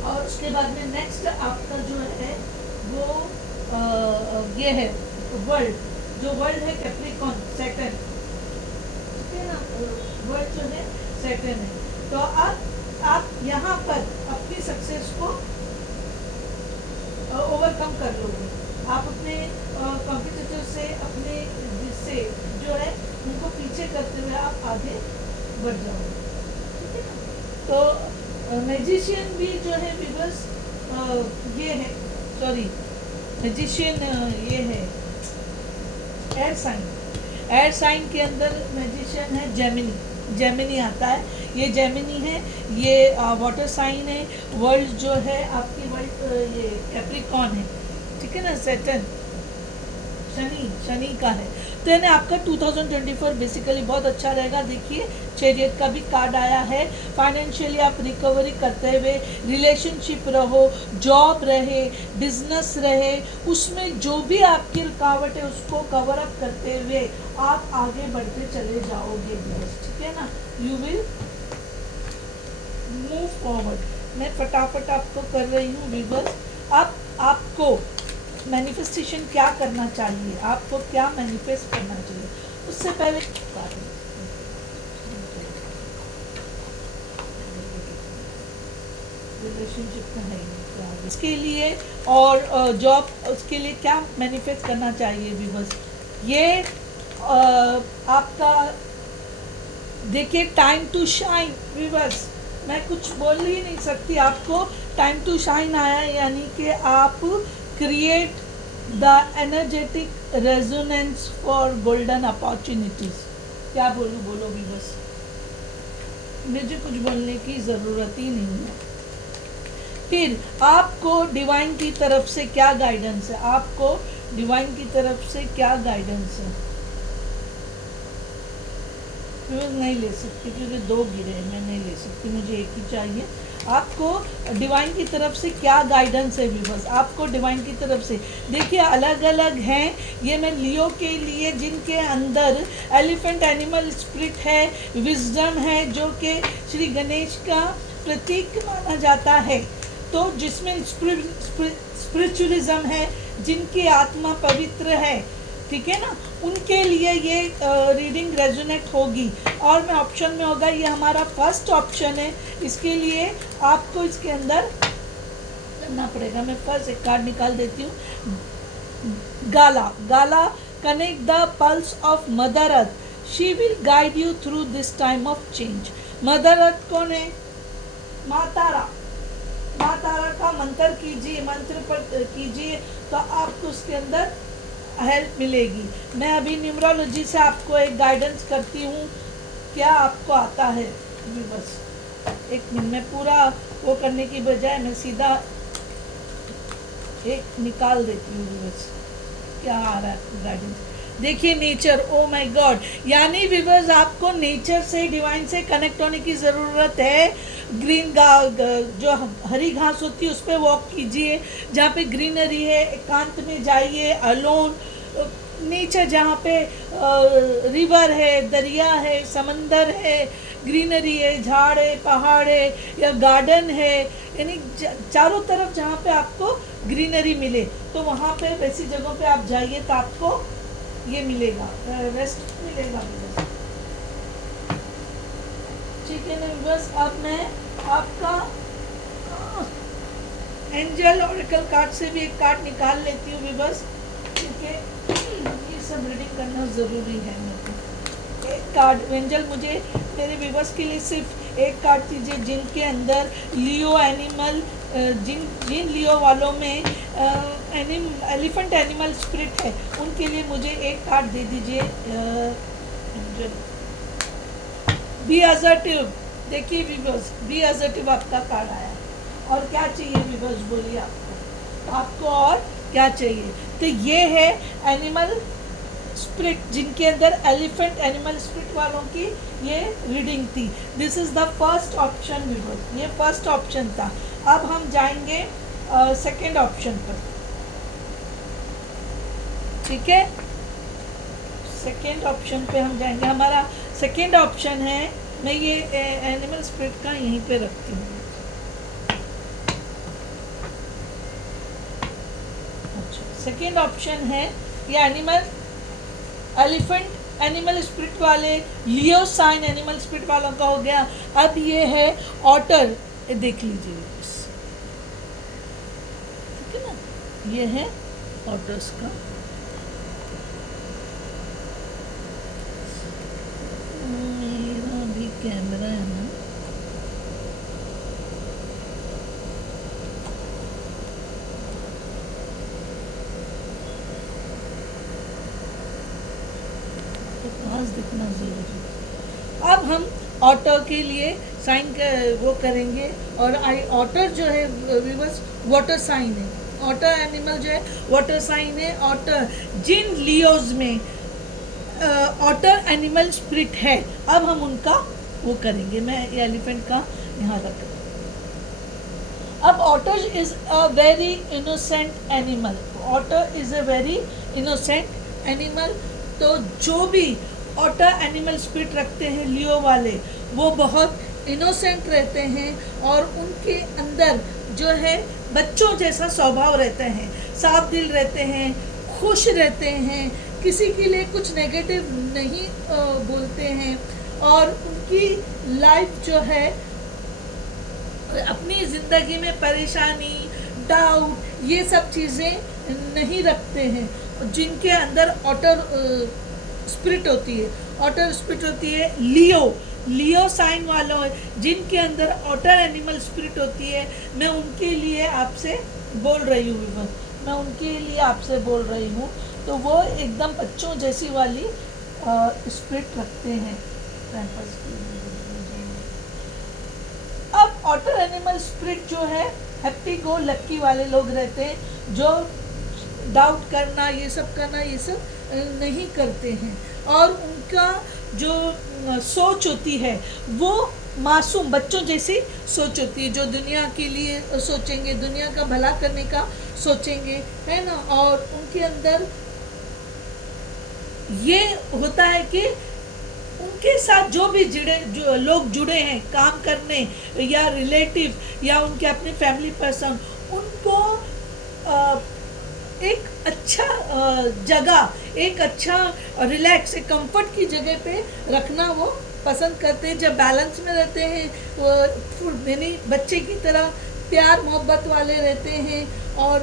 और उसके बाद में नेक्स्ट आपका जो है वो ये है वर्ल्ड, जो वर्ल्ड है कैप्रिकॉन, सैटर्न, ठीक है ना। वर्ल्ड जो है सैटर्न है। तो अब आप यहाँ पर अपनी सक्सेस को ओवरकम कर लोगे। आप अपने कॉम्पिटिटर से, अपने जिससे जो है उनको पीछे करते हुए आप आगे बढ़ जाओगे, ठीक है ना। तो मैजिशियन भी जो है विवर्स ये है, सॉरी मैजिशियन ये है एयर साइन। एयर साइन के अंदर मैजिशियन है जेमिनी, जेमिनी आता है। ये जेमिनी है, ये वाटर साइन है। वर्ल्ड जो है आपकी वर्ल्ड ये कैप्रिकॉन है, ठीक है ना। सैटर्न शनि का है। तो यानी आपका 2024 बेसिकली बहुत अच्छा रहेगा। देखिए चैरियट का भी कार्ड आया है। फाइनेंशियली आप रिकवरी करते हुए, रिलेशनशिप रहो, जॉब रहे, बिजनेस रहे, उसमें जो भी आपकी रुकावट है उसको कवर अप करते हुए आप आगे बढ़ते चले जाओगे, ठीक है ना। You will move forward. मैं फटाफट आपको कर रही हूँ व्यूअर्स। अब आपको मैनिफेस्टेशन क्या करना चाहिए, आपको क्या मैनिफेस्ट करना चाहिए, उससे पहले रिलेशनशिप का है इसके लिए, और जॉब, उसके लिए क्या मैनिफेस्ट करना चाहिए व्यूअर्स। ये आपका देखिए टाइम टू शाइन व्यूअर्स, मैं कुछ बोल ही नहीं सकती। आपको टाइम टू शाइन आया, यानी कि आप create the energetic resonance for golden opportunities. क्या बोलूँ, बोलो भी बस, मुझे कुछ बोलने की ज़रूरत ही नहीं है। फिर आपको डिवाइन की तरफ से क्या गाइडेंस है, आपको डिवाइन की तरफ से क्या गाइडेंस है। मैं नहीं ले सकती क्योंकि दो गिरे हैं, मैं नहीं ले सकती, मुझे एक ही चाहिए। आपको डिवाइन की तरफ से क्या गाइडेंस है व्यूअर्स, आपको डिवाइन की तरफ से देखिए अलग अलग हैं। ये मैं लियो के लिए जिनके अंदर एलिफेंट एनिमल स्पिरिट है, विजडम है, जो कि श्री गणेश का प्रतीक माना जाता है, तो जिसमें स्पिरिचुअलिज्म है, जिनकी आत्मा पवित्र है, ठीक है ना, उनके लिए ये रीडिंग रेजोनेट होगी। और मैं ऑप्शन में होगा, ये हमारा फर्स्ट ऑप्शन है, इसके लिए आपको इसके अंदर करना पड़ेगा। मैं फर्स्ट एक कार्ड निकाल देती हूँ। Gaia connect the pulse of mother earth, she will guide you through this time of change. Mother earth कौन है, माँ तारा। माँ तारा का मंत्र कीजिए, मंत्र पर कीजिए तो आपको उसके अंदर हेल्प मिलेगी। मैं अभी न्यूमरोलॉजी से आपको एक गाइडेंस करती हूँ, क्या आपको आता है। बस एक मिनट में पूरा वो करने की बजाय मैं सीधा एक निकाल देती हूँ। बस क्या आ रहा है गाइडेंस, देखिए नेचर, ओ माय गॉड, यानी व्यूअर्स आपको नेचर से, डिवाइन से कनेक्ट होने की ज़रूरत है। ग्रीन जो हरी घास होती है उस पर वॉक कीजिए, जहाँ पे ग्रीनरी है, एकांत में जाइए, अलोन नेचर, जहाँ पे रिवर है, दरिया है, समंदर है, ग्रीनरी है, झाड़ है, पहाड़ है या गार्डन है, यानी चारों तरफ जहाँ पे आपको ग्रीनरी मिले तो वहाँ पे वैसी जगहों पे आप जाइए तो आपको ये मिलेगा, रेस्ट मिलेगा। ठीक है ना बस। अब मैं आपका एंजल ऑरेकल कार्ड से भी एक कार्ड निकाल लेती हूँ बस, क्योंकि ये सब रीडिंग करना ज़रूरी है मेरे को। एक कार्ड एंजल मुझे मेरे व्यूवर्स के लिए सिर्फ एक कार्ड दीजिए जिनके अंदर लियो एनिमल, जिन लियो वालों में एलिफेंट एनिमल स्पिरिट है, उनके लिए मुझे एक कार्ड दे दीजिए। बी असर्टिव, देखिए विवर्स, बी असर्टिव आपका कार्ड आया। और क्या चाहिए विवर्स, बोलिए आपको और क्या चाहिए? तो ये है एनिमल स्पिरिट, जिनके अंदर एलिफेंट एनिमल स्पिरिट वालों की ये रीडिंग थी। This is the first option weavers, ये फर्स्ट ऑप्शन था। अब हम जाएंगे सेकेंड ऑप्शन पर, ठीक है। सेकेंड ऑप्शन पे हम जाएंगे। हमारा सेकेंड ऑप्शन है, मैं ये एनिमल स्पिरिट का यहीं पे रखती हूँ। अच्छा, सेकेंड ऑप्शन है ये एलिफेंट एनिमल स्पिरिट वाले, लियो साइन एनिमल स्पिरिट वालों का हो गया। अब ये है ऑटर, देख लीजिए, ठीक है ना, ये है ऑटर्स का। मेरा भी कैमरा है ना, तो पास दिखना जरूरी। अब हम ऑटर के लिए साइन वो करेंगे। और ऑटर जो है विवर्स वाटर साइन है, ऑटर एनिमल जो है वाटर साइन है। ऑटर जिन लियोज में ऑटर एनिमल स्पिरिट है, अब हम उनका वो करेंगे। मैं ये एलिफेंट का यहाँ रख, अब otter is a very innocent animal, otter is a very innocent animal. तो जो भी ऑटर एनिमल स्पिरिट रखते हैं लियो वाले, वो बहुत इनोसेंट रहते हैं और उनके अंदर जो है बच्चों जैसा स्वभाव रहते हैं, साफ दिल रहते हैं, खुश रहते हैं, किसी के लिए कुछ नेगेटिव नहीं बोलते हैं। और उनकी लाइफ जो है, अपनी ज़िंदगी में परेशानी, डाउट, ये सब चीज़ें नहीं रखते हैं। जिनके अंदर ऑटर स्पिरिट होती है, ऑटर स्पिरिट होती है लियो साइन वालों, जिनके अंदर ऑटर एनिमल स्पिरिट होती है, मैं उनके लिए आपसे बोल रही हूँ, मैं उनके लिए आपसे बोल रही हूँ। तो वो एकदम बच्चों जैसी वाली स्पिरिट रखते हैं। अब ऑटर एनिमल स्पिरिट जो है हैप्पी गो लक्की वाले लोग रहते हैं, जो डाउट करना, ये सब करना, ये सब नहीं करते हैं। और उनका जो सोच होती है वो मासूम बच्चों जैसी सोच होती है, जो दुनिया के लिए सोचेंगे, दुनिया का भला करने का सोचेंगे, है ना। और उनके अंदर ये होता है कि उनके साथ जो भी जो लोग जुड़े हैं काम करने, या रिलेटिव या उनके अपने फैमिली पर्सन, उनको एक अच्छा जगह, एक अच्छा रिलैक्स, एक कंफर्ट की जगह पे रखना वो पसंद करते हैं। जब बैलेंस में रहते हैं, वो यानी बच्चे की तरह प्यार मोहब्बत वाले रहते हैं और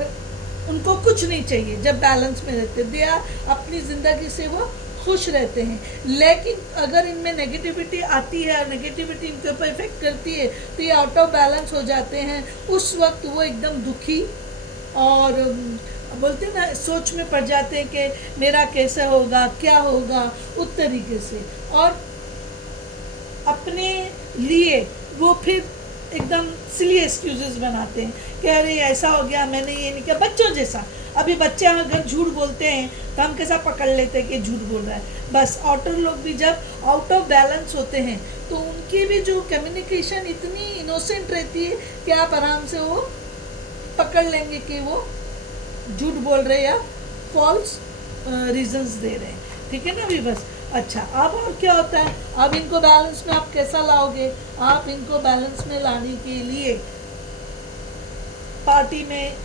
उनको कुछ नहीं चाहिए। जब बैलेंस में रहते हैं, दिया अपनी ज़िंदगी से वो खुश रहते हैं। लेकिन अगर इनमें नेगेटिविटी आती है और नेगेटिविटी इनके ऊपर इफेक्ट करती है, तो ये आउट ऑफ बैलेंस हो जाते हैं। उस वक्त वो एकदम दुखी और बोलते हैं ना, सोच में पड़ जाते हैं कि मेरा कैसे होगा, क्या होगा, उस तरीके से। और अपने लिए वो फिर एकदम सिली एक्सक्यूजेस बनाते हैं कि अरे ऐसा हो गया, मैंने ये नहीं किया, बच्चों जैसा। अभी बच्चे अगर झूठ बोलते हैं तो हम कैसा पकड़ लेते हैं कि झूठ बोल रहा है। बस ऑटर लोग भी जब आउट ऑफ बैलेंस होते हैं तो उनकी भी जो कम्युनिकेशन इतनी इनोसेंट रहती है कि आप आराम से वो पकड़ लेंगे कि वो झूठ बोल रहे हैं या फॉल्स रीजंस दे रहे हैं, ठीक है ना भी। बस अच्छा, अब और क्या होता है, अब इनको बैलेंस में आप कैसा लाओगे? आप इनको बैलेंस में लाने के लिए पार्टी में,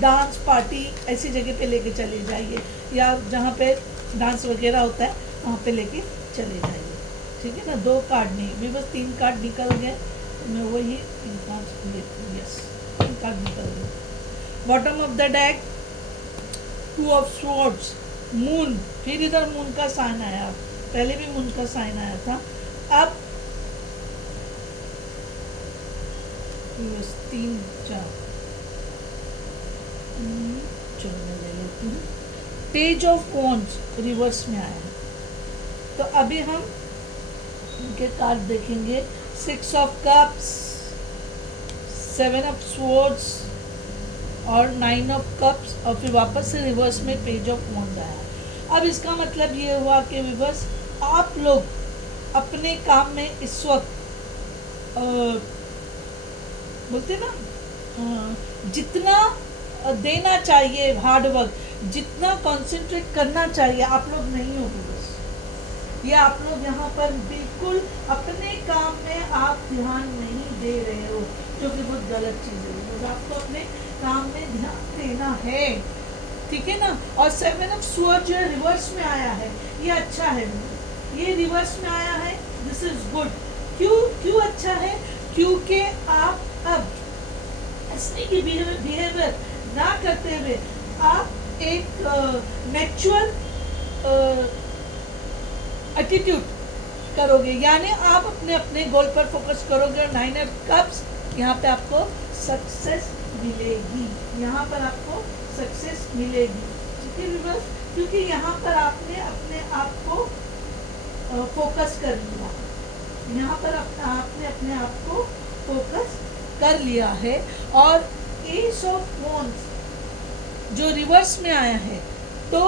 डांस पार्टी ऐसी जगह पे लेके चले जाइए, या जहाँ पे डांस वगैरह होता है वहाँ पे लेके चले जाइए, ठीक है ना। 2 कार्ड नहीं भी, बस 3 कार्ड निकल गए, तो मैं वही 3-5 लेती हूँ। यस, 3 कार्ड निकल गए। Bottom of the deck 2 of swords, moon, फिर इधर मून का साइन आया, पहले भी मून का साइन आया था। अब 3-4 पेज ऑफ वॉन्ड्स रिवर्स में आया है। तो अभी हम इनके कार्ड देखेंगे। 6 ऑफ कप्स, 7 ऑफ स्वॉर्ड्स और 9 ऑफ कप्स, और फिर वापस से रिवर्स में पेज ऑफ वॉन्ड्स आया है। अब इसका मतलब ये हुआ कि रिवर्स आप लोग अपने काम में इस वक्त बोलते ना जितना देना चाहिए हार्ड वर्क, जितना कंसंट्रेट करना चाहिए, आप लोग नहीं हो बस। ये आप लोग यहाँ पर बिल्कुल अपने काम में आप ध्यान नहीं दे रहे हो, जो कि बहुत गलत चीज़ है। बस आपको अपने काम में ध्यान देना है, ठीक है ना। और 7 ऑफ स्वॉर्ड्स जो रिवर्स में आया है, ये अच्छा है। ये रिवर्स में आया है, दिस इज गुड। क्यों अच्छा है? क्योंकि आप अब स्नीकी बिहेवियर ना करते हुए आप एक मैच्योर एटीट्यूड करोगे, यानी आप अपने गोल पर फोकस करोगे। और 9 ऑफ कप्स, यहाँ पे आपको सक्सेस मिलेगी, यहाँ पर आपको सक्सेस मिलेगी, ठीक है व्यूअर्स। क्योंकि यहाँ पर आपने अपने आप को फोकस कर लिया, यहाँ पर आपने अपने आप को फोकस कर लिया है। और एस ऑफ वॉन्ड्स जो रिवर्स में आया है, तो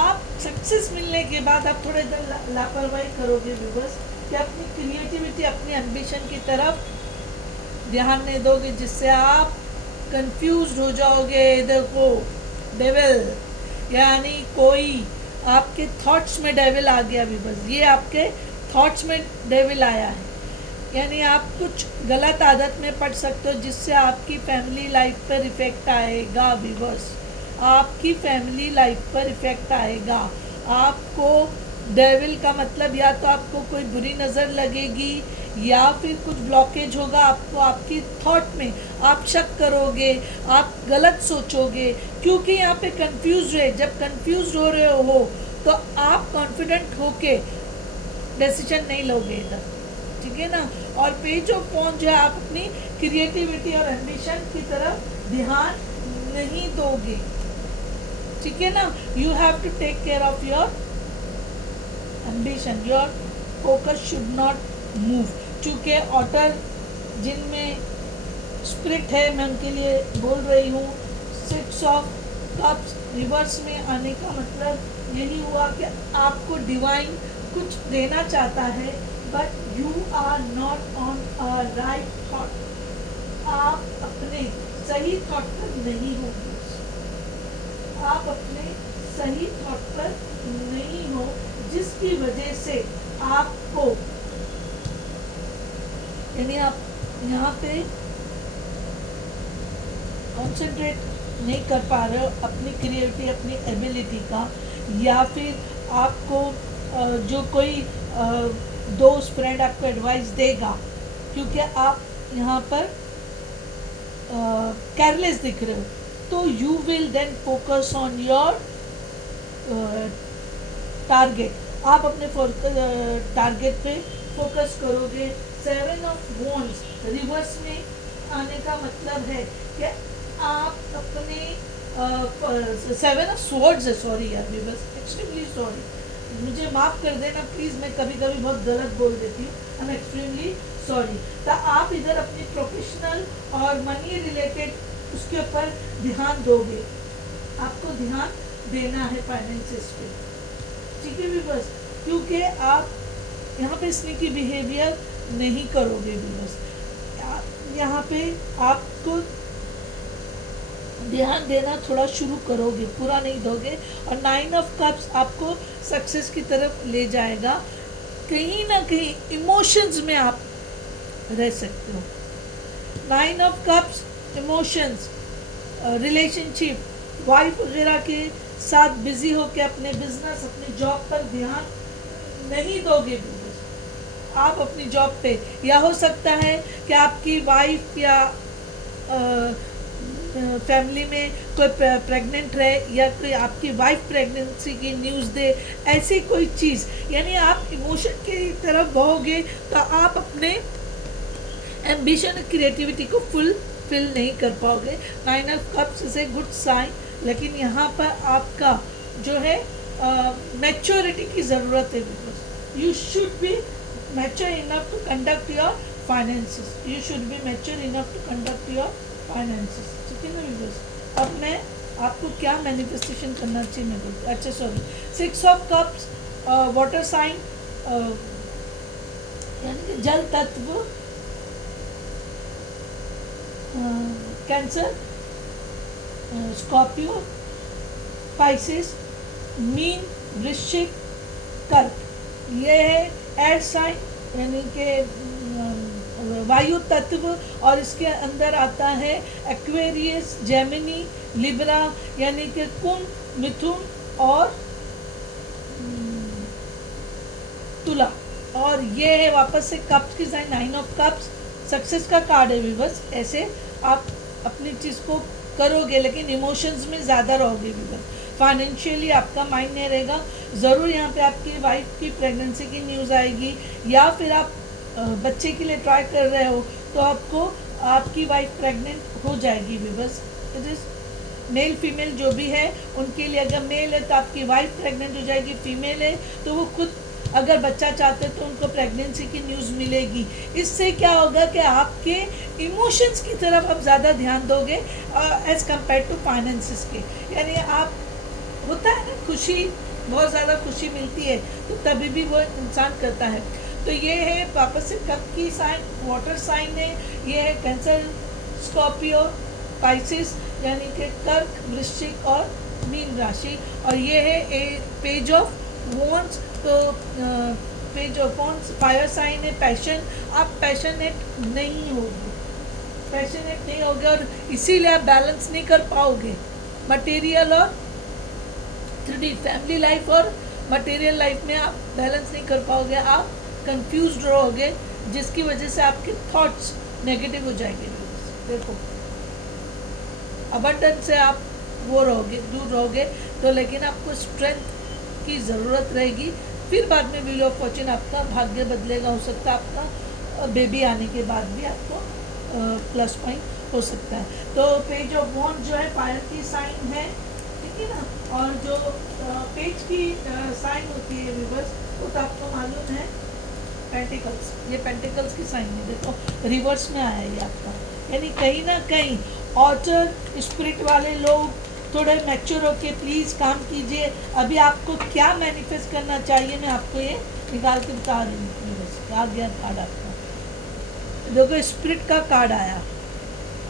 आप सक्सेस मिलने के बाद आप थोड़ा इधर लापरवाही करोगे व्यूअर्स, कि अपनी क्रिएटिविटी, अपनी एम्बिशन की तरफ ध्यान नहीं दोगे, जिससे आप कंफ्यूज हो जाओगे। देखो डेविल, यानी कोई आपके थॉट्स में डेविल आ गया व्यूअर्स, ये आपके थॉट्स में डेविल आया है, यानी आप कुछ गलत आदत में पड़ सकते हो, जिससे आपकी फैमिली लाइफ पर इफ़ेक्ट आएगा व्यूअर्स, आपकी फैमिली लाइफ पर इफ़ेक्ट आएगा। आपको डेविल का मतलब या तो आपको कोई बुरी नज़र लगेगी, या फिर कुछ ब्लॉकेज होगा आपको आपकी थॉट में, आप शक करोगे, आप गलत सोचोगे, क्योंकि यहाँ पे कंफ्यूज रहे। जब कंफ्यूज हो रहे हो तो आप कॉन्फिडेंट होके डिसीजन नहीं लोगे इधर, ठीक है ना। और पेज ऑफ वॉन्ड्स जो है, आप अपनी क्रिएटिविटी और एम्बिशन की तरफ ध्यान नहीं दोगे, ठीक है ना। You have to take care of your ambition, your focus should not move. चूँकि ऑटर जिनमें स्प्रिट है, मैं उनके लिए बोल रही हूँ। 6 ऑफ कप्स रिवर्स में आने का मतलब यही हुआ कि आपको डिवाइन कुछ देना चाहता है, but you are not on a right thought. आप अपने सही थॉट पर नहीं हो, आप अपने सही थॉट पर नहीं हो, जिसकी वजह से आपको, यानी आप यहाँ पे कॉन्सेंट्रेट नहीं कर पा रहे हो अपनी क्रिएटिविटी, अपनी एबिलिटी का, या फिर आपको जो कोई दोस्त फ्रेंड आपको एडवाइस देगा, क्योंकि आप यहाँ पर केयरलेस दिख रहे हो, तो you will then focus on your target. आप अपने टारगेट पे फोकस करोगे। 7 ऑफ वॉन्ड्स रिवर्स में आने का मतलब है कि आप अपने 7 ऑफ स्वॉर्ड्स है, सॉरी यार व्यूअर्स, एक्सट्रीमली सॉरी, मुझे माफ़ कर देना प्लीज़, मैं कभी कभी बहुत गलत बोल देती हूँ, आई एम एक्सट्रीमली सॉरी। तो आप इधर अपनी प्रोफेशनल और मनी रिलेटेड उसके ऊपर ध्यान दोगे, आपको ध्यान देना है फाइनेंसेस पे, ठीक है व्यूअर्स, क्योंकि आप यहाँ पे स्नीकी बिहेवियर नहीं करोगे व्यूअर्स। यहाँ पे आपको ध्यान देना थोड़ा शुरू करोगे, पूरा नहीं दोगे। और 9 ऑफ कप्स आपको सक्सेस की तरफ ले जाएगा। कहीं ना कहीं इमोशंस में आप रह सकते हो। 9 of cups emotions, relationship, wife वगैरह के साथ बिजी होकर अपने बिजनेस, अपने जॉब पर ध्यान नहीं दोगे। आप अपनी जॉब पे, या हो सकता है कि आपकी वाइफ या फैमिली में कोई प्रेग्नेंट रहे, या कोई आपकी वाइफ प्रेगनेंसी की न्यूज़ दे, ऐसी कोई चीज़, यानी आप इमोशन की तरफ बहोगे तो आप अपने एम्बिशन क्रिएटिविटी को फुलफिल नहीं कर पाओगे। 9 of cups is a good sign लेकिन यहाँ पर आपका जो है मैच्योरिटी की ज़रूरत है because you should be mature enough to conduct your finances, you should be mature enough to conduct your finances, ठीक है ना बिकॉज। अब मैं आपको क्या मैनिफेस्टेशन करना चाहिए मैं बोलती, अच्छा sorry, 6 of cups, water sign यानी कि जल तत्व, कैंसर, स्कॉर्पियो, पाइसेस, मीन, वृश्चिक, कर्क, ये है एयर साइन यानी कि वायु तत्व, और इसके अंदर आता है एक्वेरियस, जेमिनी, लिब्रा यानी कि कुंभ, मिथुन और तुला, और ये है वापस से कप्स की साइन 9 ऑफ कप्स, सक्सेस का कार्ड है विवर्स। ऐसे आप अपनी चीज़ को करोगे लेकिन इमोशंस में ज़्यादा रहोगे विवर्स, फाइनेंशियली आपका माइंड नहीं रहेगा। ज़रूर यहाँ पे आपकी वाइफ की प्रेगनेंसी की न्यूज़ आएगी, या फिर आप बच्चे के लिए ट्राई कर रहे हो तो आपको आपकी वाइफ प्रेग्नेंट हो जाएगी weavers. It is male female जो भी है उनके लिए, अगर मेल है तो आपकी वाइफ प्रेग्नेंट हो जाएगी, फीमेल है तो वो खुद अगर बच्चा चाहते हैं तो उनको प्रेगनेंसी की न्यूज़ मिलेगी। इससे क्या होगा कि आपके इमोशंस की तरफ आप ज़्यादा ध्यान दोगे एज़ कम्पेयर टू फाइनेंसिस के, यानी आप होता है ना खुशी, बहुत ज़्यादा खुशी मिलती है तो तभी भी वो इंसान करता है। तो ये है वापस से कप की साइन, वाटर साइन है, ये है कैंसर, स्कॉर्पियो, पाइसिस यानी कि कर्क, वृश्चिक और मीन राशि, और ये है पेज ऑफ वॉन्ड्स, तो page of wands fire sign है, पैशन, आप पैशनेट नहीं होगे, पैशनेट नहीं होगे और इसीलिए आप बैलेंस नहीं कर पाओगे मटेरियल और 3D फैमिली लाइफ और मटेरियल लाइफ में आप बैलेंस नहीं कर पाओगे, आप कंफ्यूज्ड रहोगे जिसकी वजह से आपके थॉट्स नेगेटिव हो जाएंगे। देखो अबंडेंस से आप वो रहोगे, दूर रहोगे तो, लेकिन आपको स्ट्रेंथ की ज़रूरत रहेगी। फिर बाद में व्हील ऑफ फॉर्चून आपका भाग्य बदलेगा, हो सकता है आपका बेबी आने के बाद भी आपको प्लस पॉइंट हो सकता है। तो पेज ऑफ वॉन्ड जो है फायर की साइन है, ठीक है ना, और जो पेज की साइन होती है रिवर्स वो तो आपको मालूम है पेंटिकल्स, ये पेंटिकल्स की साइन है, देखो रिवर्स में आया ये आपका, यानी कहीं ना कहीं ऑटर स्पिरिट वाले लोग थोड़े मैच्योर होके प्लीज़ काम कीजिए। अभी आपको क्या मैनिफेस्ट करना चाहिए मैं आपको ये निकाल के बता रही हूँ। आ गया कार्ड आपका, देखो स्पिरिट का कार्ड आया,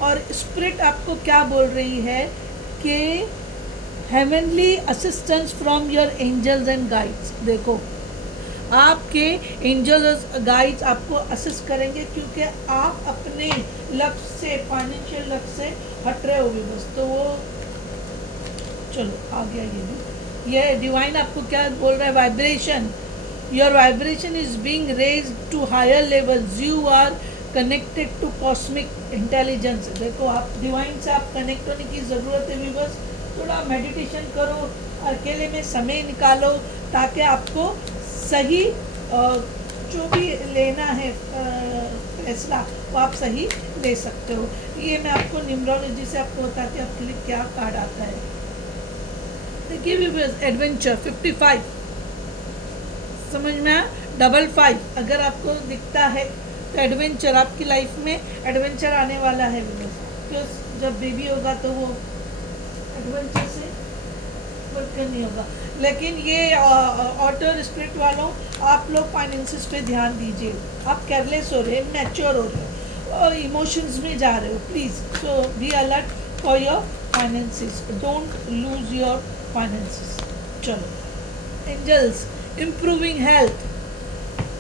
और स्पिरिट आपको क्या बोल रही है कि heavenly assistance from your angels and guides. देखो आपके एंजल्स और गाइड्स आपको असिस्ट करेंगे क्योंकि आप अपने लक्ष्य से, फाइनेंशियल लक्ष्य से हट रहे हो बस, तो वो चलो आ गया ये भी। ये डिवाइन आपको क्या बोल रहा है, vibration, your vibration is being raised to higher levels, you are connected to cosmic intelligence. देखो आप डिवाइन से आप कनेक्ट होने की ज़रूरत है व्यूअर्स, थोड़ा मेडिटेशन करो, अकेले में समय निकालो ताकि आपको सही जो भी लेना है फैसला वो आप सही ले सकते हो। ये मैं आपको न्यूमरोलॉजी से आपको बताती हूँ आपके लिए क्या कार्ड आता है। देखिए व्यूअर्स, एडवेंचर 55 समझ में आया, 55 अगर आपको दिखता है तो एडवेंचर, आपकी लाइफ में एडवेंचर आने वाला है व्यूअर्स, तो जब बेबी होगा तो वो एडवेंचर से वर्क नहीं होगा। लेकिन ये ऑटर स्पिरिट वालों, आप लोग फाइनेंसिस पे ध्यान दीजिए, आप केयरलेस हो रहे, मैच्योर हो रहे हो, इमोशंस में जा रहे हो, please so be alert for your finances, don't lose your finances. चलो एंजल्स, इम्प्रूविंग हेल्थ,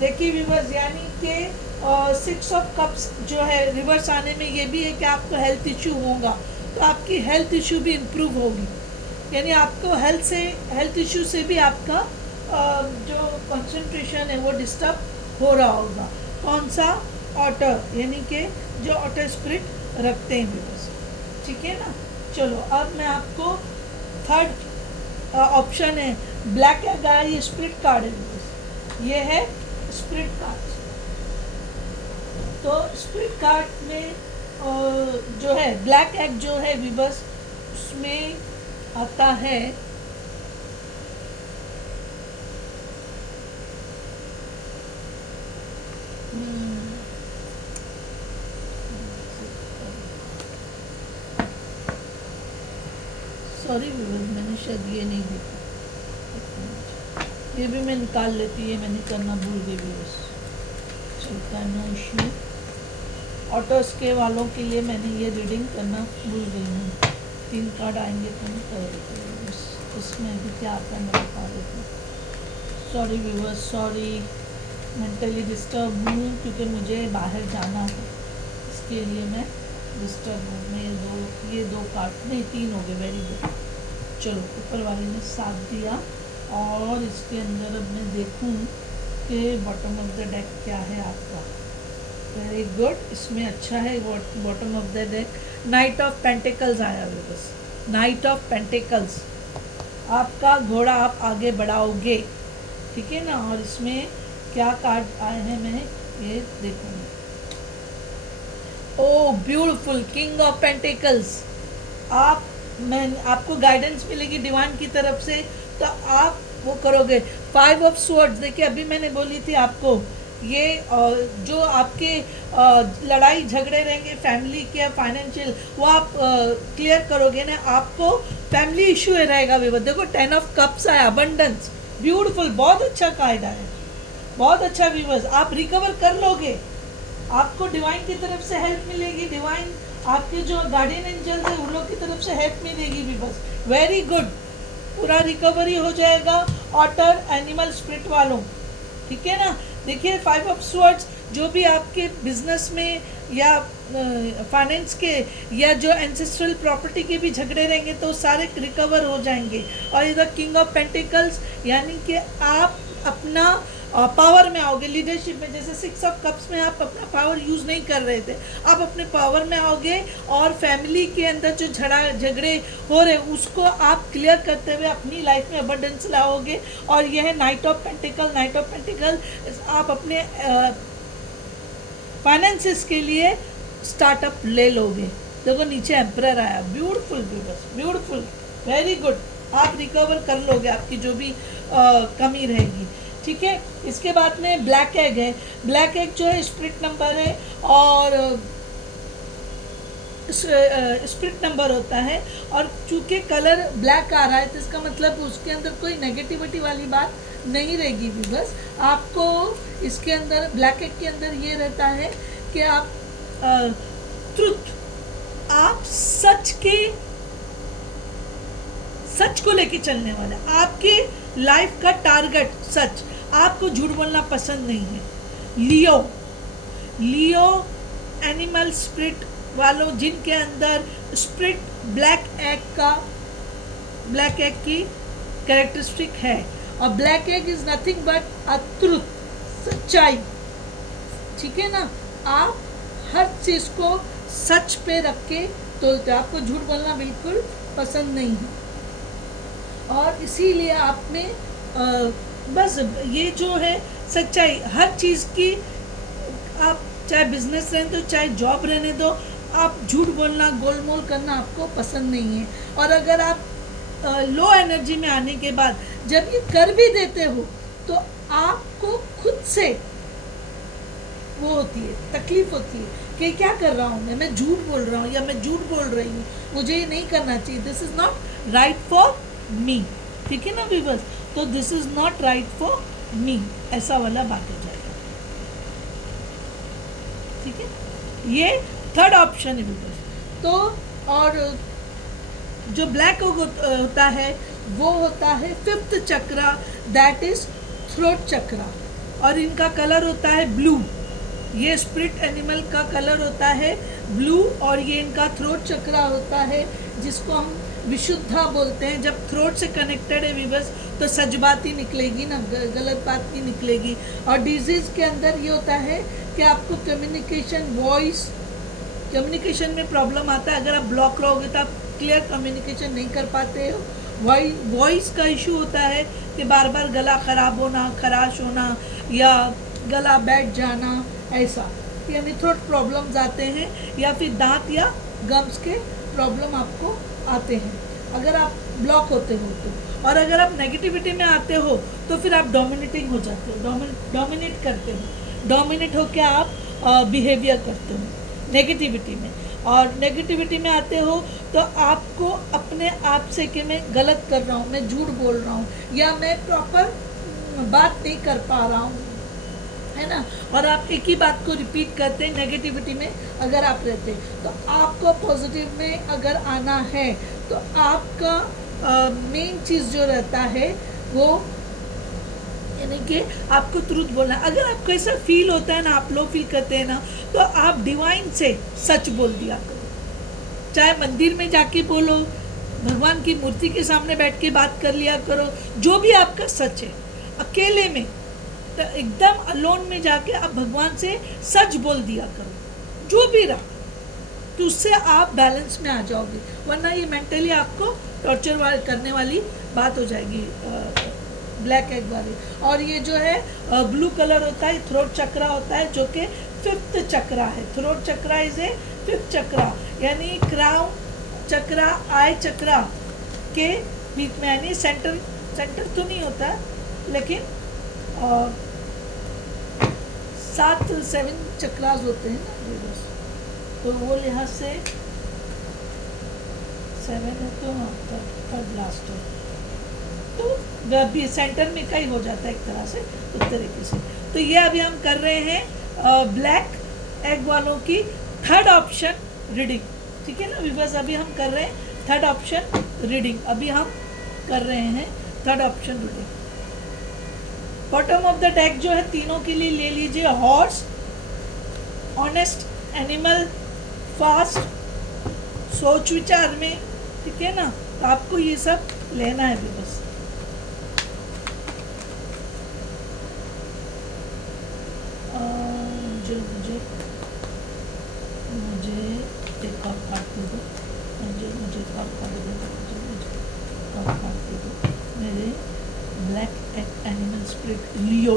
देखिए व्यूअर्स, यानी कि 6 ऑफ कप्स जो है रिवर्स आने में ये भी है कि आपको हेल्थ इशू होगा, तो आपकी हेल्थ इशू भी इम्प्रूव होगी, यानी आपको हेल्थ इशू से भी आपका जो कंसंट्रेशन है वो डिस्टर्ब हो रहा होगा। कौन सा, ऑटर, यानी कि जो ऑटर स्पिरिट रखते हैं व्यूअर्स, ठीक है ना। चलो अब मैं आपको थर्ड ऑप्शन है ब्लैक एग, ये स्पिरिट कार्ड है व्यूअर्स, ये है स्पिरिट कार्ड। तो स्पिरिट कार्ड में जो है ब्लैक एग जो है व्यूअर्स, उसमें आता है सॉरी व्यूअर्स, मैंने शायद ये नहीं देखा, ये भी मैं निकाल लेती है, मैंने करना भूल गई व्यूअर्स, चलता है नो इश्यू। ऑटोस के वालों के लिए मैंने ये रीडिंग करना भूल गई हूँ। 3 कार्ड आएंगे तो मैं कर देती हूँ, इसमें भी क्या आता है मैं बता देती हूँ। Sorry viewers, sorry, mentally disturb हूँ क्योंकि मुझे बाहर जाना है, इसके लिए मैं डिस्टर्ब हूँ। मैं ये दो कार्ड नहीं 3 हो गए, वेरी गुड। चलो, ऊपर वाले ने साथ दिया और इसके अंदर अब मैं देखूँ कि बॉटम ऑफ द डेक क्या है आपका। वेरी गुड, इसमें अच्छा है bottom of the deck night of pentacles आया है बस, नाइट ऑफ पेंटिकल्स। आपका घोड़ा आप आगे बढ़ाओगे, ठीक है ना। और इसमें क्या कार्ड आए हैं मैं ये देखूँगी। ओ ब्यूटीफुल, किंग ऑफ पेंटिकल्स। आपको गाइडेंस मिलेगी डिवाइन की तरफ से, तो आप वो करोगे। 5 ऑफ स्वॉर्ड्स, देखिए अभी मैंने बोली थी आपको, ये जो आपके लड़ाई झगड़े रहेंगे फैमिली के फाइनेंशियल, वो आप क्लियर करोगे ना। आपको फैमिली इशू रहेगा भी। देखो 10 ऑफ कप्स आया, अबंडेंस, ब्यूटीफुल, बहुत अच्छा कार्ड आया, बहुत अच्छा व्यूवर्स। आप रिकवर कर लोगे, आपको डिवाइन की तरफ से हेल्प मिलेगी। डिवाइन आपके जो गार्डियन एंजल्स है उन लोग की तरफ से हेल्प मिलेगी भी बस। वेरी गुड, पूरा रिकवरी हो जाएगा ऑटर एनिमल स्पिरिट वालों, ठीक है ना। देखिए 5 ऑफ स्वॉर्ड्स, जो भी आपके बिजनेस में या फाइनेंस के या जो एंसेस्ट्रल प्रॉपर्टी के भी झगड़े रहेंगे तो सारे रिकवर हो जाएंगे। और इधर किंग ऑफ पेंटिकल्स, यानी कि आप अपना पावर में आओगे, लीडरशिप में। जैसे 6 ऑफ कप्स में आप अपना पावर यूज़ नहीं कर रहे थे, आप अपने पावर में आओगे और फैमिली के अंदर जो झगड़े हो रहे उसको आप क्लियर करते हुए अपनी लाइफ में अबंडेंस लाओगे। और यह है night of pentacle. Night of pentacle आप अपने फाइनेंसिस के लिए स्टार्टअप ले लोगे। देखो नीचे एम्परर आया, ब्यूटीफुल ब्यूटीफुल, वेरी गुड। आप रिकवर कर लोगे आपकी जो भी कमी रहेगी, ठीक है। इसके बाद में ब्लैक एग है। ब्लैक एग जो है स्पिरिट नंबर है और स्पिरिट नंबर होता है। और चूंकि कलर ब्लैक आ रहा है तो इसका मतलब उसके अंदर कोई नेगेटिविटी वाली बात नहीं रहेगी भी बस। आपको इसके अंदर ब्लैक एग के अंदर ये रहता है कि आप ट्रुथ, आप सच को लेके चलने वाले, आपके लाइफ का टारगेट सच। आपको झूठ बोलना पसंद नहीं है। लियो एनिमल स्पिरिट वालों, जिनके अंदर स्पिरिट ब्लैक एग की कैरेक्टरिस्टिक है। और black egg is nothing but a truth, सच्चाई, ठीक है ना। आप हर चीज़ को सच पे रख के तोलते हो, आपको झूठ बोलना बिल्कुल पसंद नहीं है। और इसीलिए आप में बस ये जो है सच्चाई, हर चीज़ की, आप चाहे बिजनेस रहने दो चाहे जॉब रहने दो, आप झूठ बोलना गोलमोल करना आपको पसंद नहीं है। और अगर आप लो एनर्जी में आने के बाद जब ये कर भी देते हो तो आपको खुद से वो होती है, तकलीफ होती है कि क्या कर रहा हूँ मैं झूठ बोल रहा हूँ या मैं झूठ बोल रही हूँ, मुझे ये नहीं करना चाहिए, this is not right for me, ठीक है ना व्यूअर्स। तो this is not right for me, ऐसा वाला बात हो जाएगा, ठीक है। ये थर्ड ऑप्शन है व्यूअर्स। तो और जो ब्लैक होता है वो होता है 5th chakra, that is throat chakra. और इनका कलर होता है ब्लू, ये स्पिरिट एनिमल का कलर होता है ब्लू। और ये इनका थ्रोट चक्रा होता है जिसको हम विशुद्धा बोलते हैं। जब थ्रोट से कनेक्टेड है व्यूअर्स तो सच बात ही निकलेगी ना, गलत बात नहीं निकलेगी। और डिजीज़ के अंदर ये होता है कि आपको कम्युनिकेशन में प्रॉब्लम आता है। अगर आप ब्लॉक रहोगे तो आप क्लियर कम्युनिकेशन नहीं कर पाते हो। वॉइस का इशू होता है कि बार बार गला ख़राब होना, खराश होना या गला बैठ जाना, ऐसा यानी थ्रोट प्रॉब्लम्स आते हैं। या फिर दांत या गम्स के प्रॉब्लम आपको आते हैं। अगर आप ब्लॉक होते हो तो। और अगर आप नेगेटिविटी में आते हो तो फिर आप डोमिनेटिंग हो जाते हो, डोमिनेट करते हो, डोमिनेट होकर आप बिहेवियर करते हो नेगेटिविटी में। और नेगेटिविटी में आते हो तो आपको अपने आप से कि मैं गलत कर रहा हूँ, मैं झूठ बोल रहा हूँ, या मैं प्रॉपर बात नहीं कर पा रहा हूँ, है ना। और आप एक ही बात को रिपीट करते हैं नेगेटिविटी में अगर आप रहते हैं। तो आपको पॉजिटिव में अगर आना है तो आपका मेन चीज़ जो रहता है वो यानी कि आपको ट्रूथ बोलना। अगर आपको ऐसा फील होता है ना, आप लोग फील करते हैं ना, तो आप डिवाइन से सच बोल दिया करो। चाहे मंदिर में जाके बोलो, भगवान की मूर्ति के सामने बैठ के बात कर लिया करो, जो भी आपका सच है। अकेले में तो एकदम अलोन में जाके आप भगवान से सच बोल दिया करो, जो भी रहा, तो उससे आप बैलेंस में आ जाओगे। वरना ये मेंटली आपको टॉर्चर करने वाली बात हो जाएगी, ब्लैक एग वाली। और ये जो है ब्लू कलर होता है, थ्रोट चक्रा होता है, जो कि 5th चक्रा है। Throat chakra is a 5th चक्रा, यानी क्राउन चक्रा, आई चक्रा के बीच में, यानी सेंटर तो नहीं होता लेकिन 7 चक्रास होते हैं ना, बस। तो वो लिहाज से 7 है तो थर्ड लास्ट है, तो अभी सेंटर में का ही हो जाता है एक तरह से, उस तरीके से। तो ये अभी हम कर रहे हैं ब्लैक एग वालों की थर्ड ऑप्शन रीडिंग, ठीक है ना व्यूअर्स। अभी हम कर रहे हैं थर्ड ऑप्शन रीडिंग, अभी हम कर रहे हैं third option reading. Bottom of the deck जो है तीनों के लिए ले लीजिए, हॉर्स, ऑनेस्ट, एनिमल, फास्ट, सोच विचार में, ठीक है ना। तो आपको ये सब लेना है भी बस। मुझे एक कप काट दो, मुझे कप काट दो, कप काट दो। मेरे ब्लैक एग एनिमल स्पिरिट लियो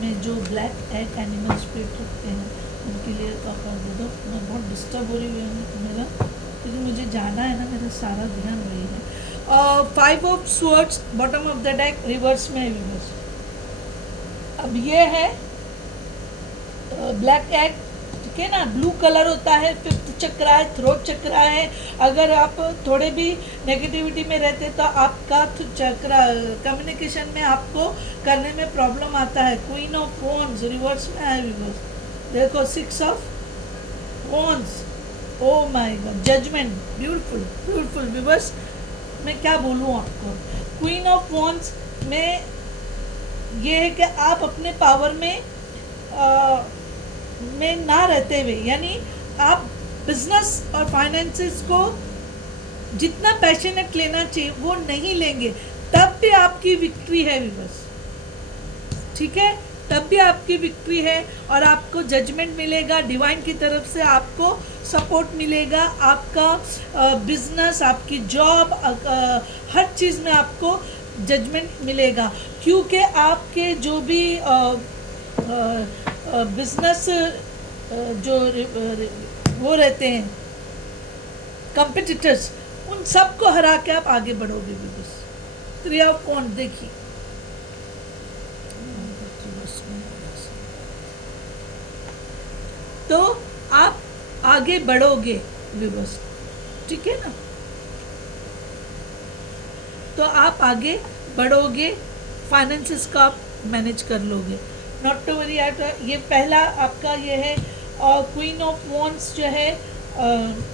में जो ब्लैक एग एनिमल स्पिरिट रखते हैं उनके लिए कप काट दो। मैं बहुत डिस्टर्ब हो रही हूँ मेरा, क्योंकि मुझे जाना है ना, मेरा सारा ध्यान वही है। 5 of swords bottom of the deck reverse में रिवर्स। अब ये है ब्लैक एग, ठीक है ना, ब्लू कलर होता है, 5th चक्रा है, थ्रोट चक्रा है। अगर आप थोड़े भी नेगेटिविटी में रहते तो आपका चक्रा कम्युनिकेशन में आपको करने में प्रॉब्लम आता है। क्वीन ऑफ वॉन्ड्स रिवर्स में है रिवर्स, देखो 6 of wands, oh my God, judgment, beautiful beautiful reverse. मैं क्या बोलूँ आपको, क्वीन ऑफ वॉन्ड्स में ये है कि आप अपने पावर में ना रहते हुए, यानी आप बिजनेस और फाइनेंसेस को जितना पैशनेट लेना चाहिए वो नहीं लेंगे, तब भी आपकी विक्ट्री है बस, ठीक है, तब भी आपकी विक्ट्री है। और आपको जजमेंट मिलेगा डिवाइन की तरफ से, आपको सपोर्ट मिलेगा, आपका बिजनेस, आपकी जॉब, हर चीज़ में आपको जजमेंट मिलेगा। क्योंकि आपके जो भी बिजनेस जो वो रहते हैं कंपिटिटर्स, उन सबको हरा के आप आगे बढ़ोगे भी बस। 3 ऑफ वॉन्ड्स देखिए, तो आप आगे बढ़ोगे बस, ठीक है ना। तो आप आगे बढ़ोगे, फाइनेंसेस का आप मैनेज कर लोगे, नॉट टू वरी। ये पहला आपका ये है। और क्वीन ऑफ वॉन्ड्स जो है,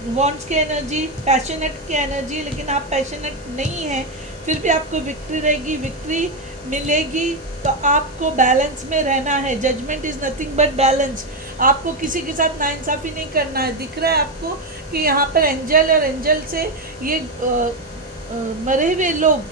वॉन्ड्स की एनर्जी, पैशनेट की एनर्जी, लेकिन आप पैशनेट नहीं हैं फिर भी आपको विक्ट्री रहेगी, विक्ट्री मिलेगी। तो आपको बैलेंस में रहना है, judgment is nothing but balance. आपको किसी के साथ नाइंसाफ़ी नहीं करना है। दिख रहा है आपको कि यहाँ पर एंजल और एंजल से ये मरे हुए लोग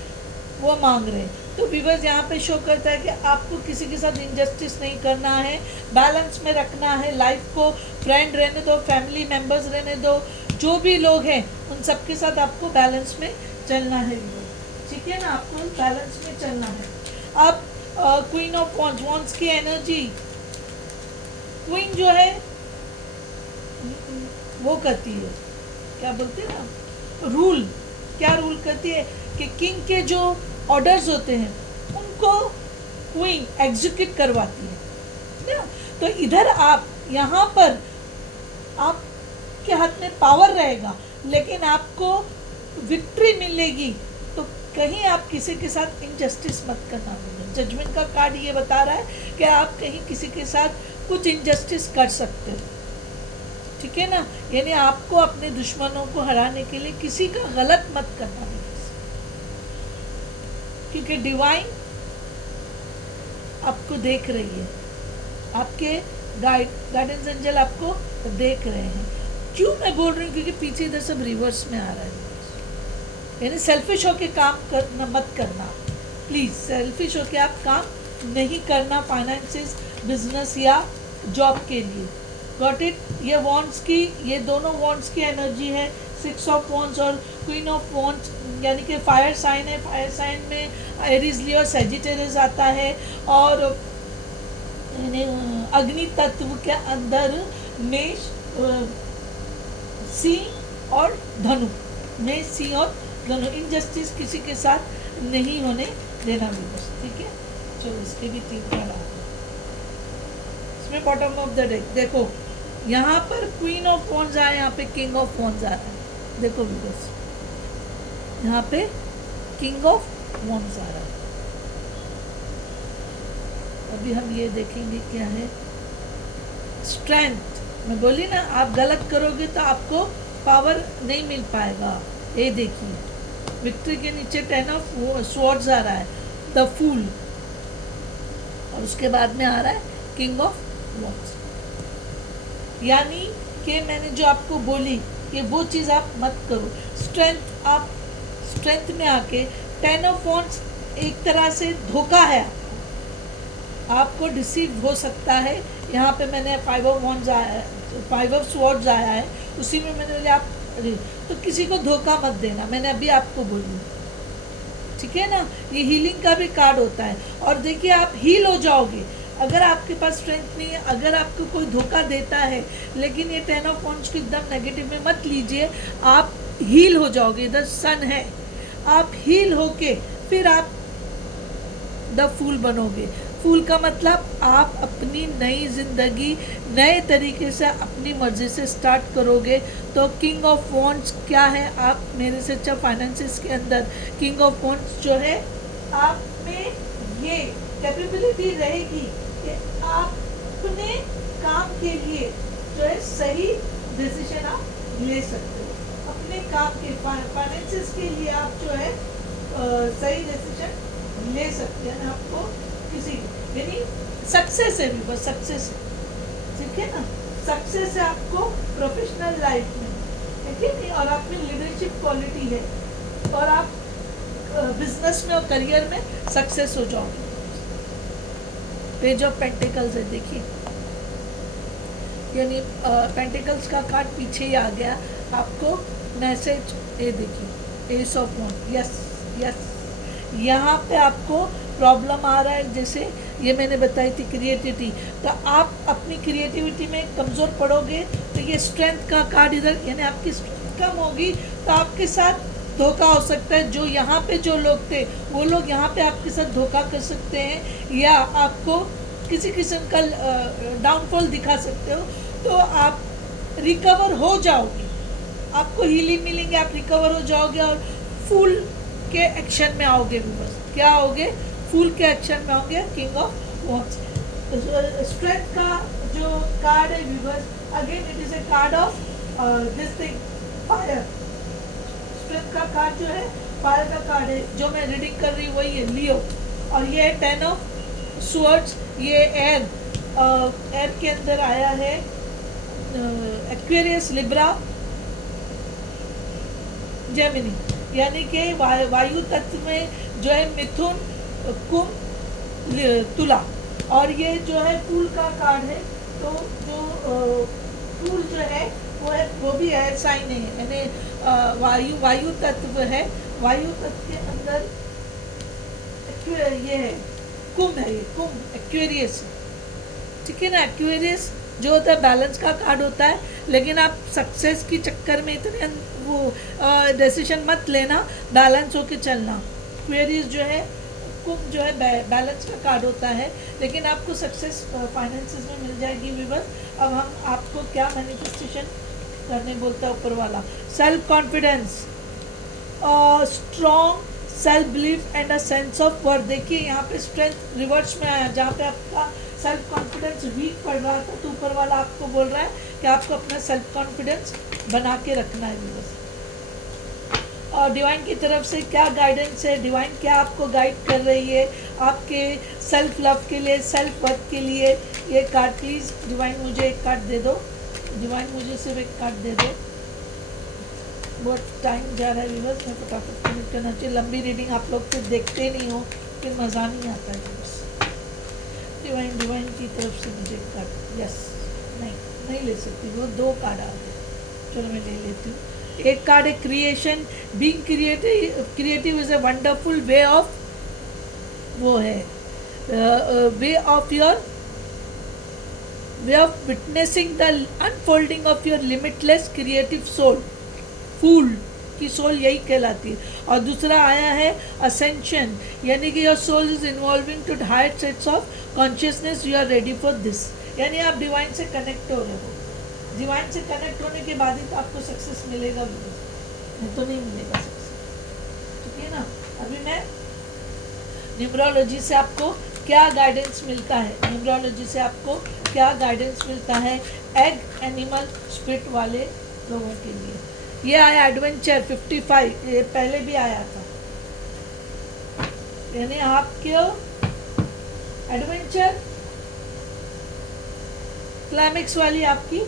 वो मांग रहे हैं। तो व्यूअर्स यहाँ पे शो करता है कि आपको किसी के साथ इनजस्टिस नहीं करना है, बैलेंस में रखना है लाइफ को। फ्रेंड रहने दो, फैमिली मेम्बर्स रहने दो, जो भी लोग हैं उन सब के साथ आपको बैलेंस में चलना है, ठीक है ना, आपको बैलेंस में चलना है। अब क्वीन ऑफ वॉन्ड्स, वॉन्ड्स की एनर्जी, क्वीन जो है वो करती है, क्या बोलते हैं ना, रूल क्या रूल करती है कि किंग के जो ऑर्डर्स होते हैं उनको क्वीन एग्जीक्यूट करवाती है ना। तो इधर आप यहाँ पर आपके हाथ में पावर रहेगा, लेकिन आपको विक्ट्री मिलेगी। तो कहीं आप किसी के साथ इनजस्टिस मत करना। जजमेंट का कार्ड ये बता रहा है कि आप कहीं किसी के साथ कुछ इनजस्टिस कर सकते हो, ठीक है ना। यानी आपको अपने दुश्मनों को हराने के लिए किसी का गलत मत करना, क्योंकि डिवाइन आपको देख रही है, आपके गाइडेंस एंजल आपको देख रहे हैं। क्यों मैं बोल रही हूँ, क्योंकि पीछे इधर सब रिवर्स में आ रहा है। यानी सेल्फिश होके काम करना मत करना प्लीज़। सेल्फिश होके आप काम नहीं करना फाइनेंसिस, बिजनेस या जॉब के लिए। Got it. ये वॉन्ड्स की, ये दोनों वॉन्ड्स की एनर्जी है, 6 ऑफ वॉन्ड्स और क्वीन ऑफ वॉन्ड्स, यानी कि फायर साइन है। फायर साइन में एरीज, लियो, सैजिटेरियस आता है। और अग्नि तत्व के अंदर मेष, सिंह और धनु, मेष, सिंह और धनु। इनजस्टिस किसी के साथ नहीं होने देना भी बस, ठीक है। चलो इसके भी 3 कार्ड आते हैं इसमें। बॉटम ऑफ द डेक देखो, यहाँ पर क्वीन ऑफ वॉन्ड्स आया, यहाँ पे किंग ऑफ वॉन्ड्स आ रहा है। देखो बस, यहाँ पे किंग ऑफ वॉन्ड्स आ रहा है। अभी हम ये देखेंगे क्या है। स्ट्रेंथ, मैं बोली ना, आप गलत करोगे तो आपको पावर नहीं मिल पाएगा। ये देखिए, विक्ट्री के नीचे 10 ऑफ स्वॉर्ड्स आ रहा है, द फूल, और उसके बाद में आ रहा है किंग ऑफ वॉन्ड्स। यानी कि मैंने जो आपको बोली कि वो चीज़ आप मत करो। स्ट्रेंथ, आप स्ट्रेंथ में आके 10 ऑफ वॉन्ड्स एक तरह से धोखा है, आपको डिसीव हो सकता है। यहाँ पे मैंने 5 ऑफ वॉन्ड्स आया है, 5 ऑफ स्वॉर्ड्स आया है, उसी में मैंने बोला आप तो किसी को धोखा मत देना, मैंने अभी आपको बोली, ठीक है ना। ये हीलिंग का भी कार्ड होता है। और देखिए, आप हील हो जाओगे अगर आपके पास स्ट्रेंथ नहीं है। अगर आपको कोई धोखा देता है, लेकिन ये 10 ऑफ वॉन्ड्स को एकदम नेगेटिव में मत लीजिए, आप हील हो जाओगे। इधर सन है, आप हील होके फिर आप द फूल बनोगे। फूल का मतलब आप अपनी नई जिंदगी नए तरीके से अपनी मर्जी से स्टार्ट करोगे। तो किंग ऑफ वॉन्ड्स क्या है, आप मेरे से अच्छा फाइनेंसिस के अंदर किंग ऑफ वॉन्ड्स जो है, आप में ये कैपेबिलिटी रहेगी कि आप अपने काम के लिए जो है सही डिसीजन आप ले सकते हो। अपने काम के फाइनेंसिस के लिए आप जो है सही डिसीजन ले सकते हैं। आपको किसी, यानी सक्सेस है भी, बस सक्सेस, ठीक है ना। सक्सेस है आपको प्रोफेशनल लाइफ में, ठीक है, और आप में लीडरशिप क्वालिटी है, और आप बिजनेस में और करियर में सक्सेस हो जाओगे। पेज ऑफ पेंटिकल्स है, देखिए, यानी पेंटिकल्स का कार्ड पीछे ही आ गया। आपको मैसेज ये देखिए, ace of wand, yes yes. यहाँ पे आपको प्रॉब्लम आ रहा है, जैसे ये मैंने बताई थी क्रिएटिविटी, तो आप अपनी क्रिएटिविटी में कमज़ोर पड़ोगे तो ये स्ट्रेंथ का कार्ड इधर, यानी आपकी स्ट्रेंथ कम होगी तो आपके साथ धोखा हो सकता है। जो यहाँ पे जो लोग थे वो लोग यहाँ पे आपके साथ धोखा कर सकते हैं, या आपको किसी किस्म का डाउनफॉल दिखा सकते हो। तो आप रिकवर हो जाओगे, आपको हीलिंग मिलेंगे, आप रिकवर हो जाओगे और फुल के एक्शन में आओगे। बस क्या आओगे, फूल के एक्शन में होंगे। किंग ऑफ वॉन्ड्स, स्ट्रेंथ का जो कार्ड है viewers, again it is a card of this thing, fire. Strength का कार्ड जो है फायर का कार्ड है, जो मैं रीडिंग कर रही हूँ वही है, लियो। और ये है 10 ऑफ स्वॉर्ड्स, ये एयर, एयर के अंदर आया है, एक्वेरियस, लिब्रा, जेमिनी, यानी कि वायु तत्व में जो है मिथुन, कुंभ, तुला। और ये जो है फूल का कार्ड है, तो जो फूल जो है वो भी एयर साइन है, यानी वायु तत्व है। वायु तत्व के अंदर ये है कुंभ, है ये कुंभ, एक्वेरियस, ठीक है ना। एक्वेरियस जो होता है बैलेंस का कार्ड होता है, लेकिन आप सक्सेस की चक्कर में इतने वो डिसीजन मत लेना, बैलेंस होके चलना। क्वेरीज जो है कुक जो है बैलेंस का कार्ड होता है, लेकिन आपको सक्सेस फाइनेंसेस में मिल जाएगी व्यूअर्स। अब हम आपको क्या मैनिफेस्टेशन करने बोलता है ऊपर वाला। Self confidence, strong self belief and a sense of worth. देखिए यहाँ पे स्ट्रेंथ रिवर्स में आया, जहाँ पे आपका सेल्फ कॉन्फिडेंस वीक पड़ रहा था तो ऊपर वाला आपको बोल रहा है कि आपको अपना सेल्फ कॉन्फिडेंस बना के रखना है व्यूअर्स। और डिवाइन की तरफ से क्या गाइडेंस है, डिवाइन क्या आपको गाइड कर रही है आपके सेल्फ लव के लिए, सेल्फ वर्थ के लिए। ये कार्ड प्लीज़ डिवाइन मुझे एक कार्ड दे दो, डिवाइन मुझे सिर्फ एक कार्ड दे दो। बहुत टाइम जा रहा है व्यूअर्स, मैं फटाफट कनेक्ट करना चाहिए। लंबी रीडिंग आप लोग फिर देखते नहीं हो, फिर मज़ा नहीं आता है व्यूअर्स। डिवाइन की तरफ से मुझे एक कार्ड, यस, नहीं ले सकती, वो 2 कार्ड आ गए, चलो मैं ले लेती हूँ। एक कार्ड है creation, being creative is a wonderful way of, वो है way of your way of witnessing the unfolding of your limitless creative soul. Fool की सोल यही कहलाती है। और दूसरा आया है असेंशन, यानी कि your soul is involving to higher states of consciousness, you are ready for this. यानी आप डिवाइन से कनेक्ट हो रहे हो, डिवाइन से कनेक्ट होने के बाद ही तो आपको सक्सेस मिलेगा, नहीं तो नहीं मिलेगा सक्सेस, ठीक है ना। अभी मैं न्यूमरोलॉजी से आपको क्या गाइडेंस मिलता है, न्यूमरोलॉजी से आपको क्या गाइडेंस मिलता है एग एनिमल स्पिरिट वाले लोगों के लिए। ये आया एडवेंचर 55, ये पहले भी आया था, यानी आपके एडवेंचर क्लाइमेक्स वाली आपकी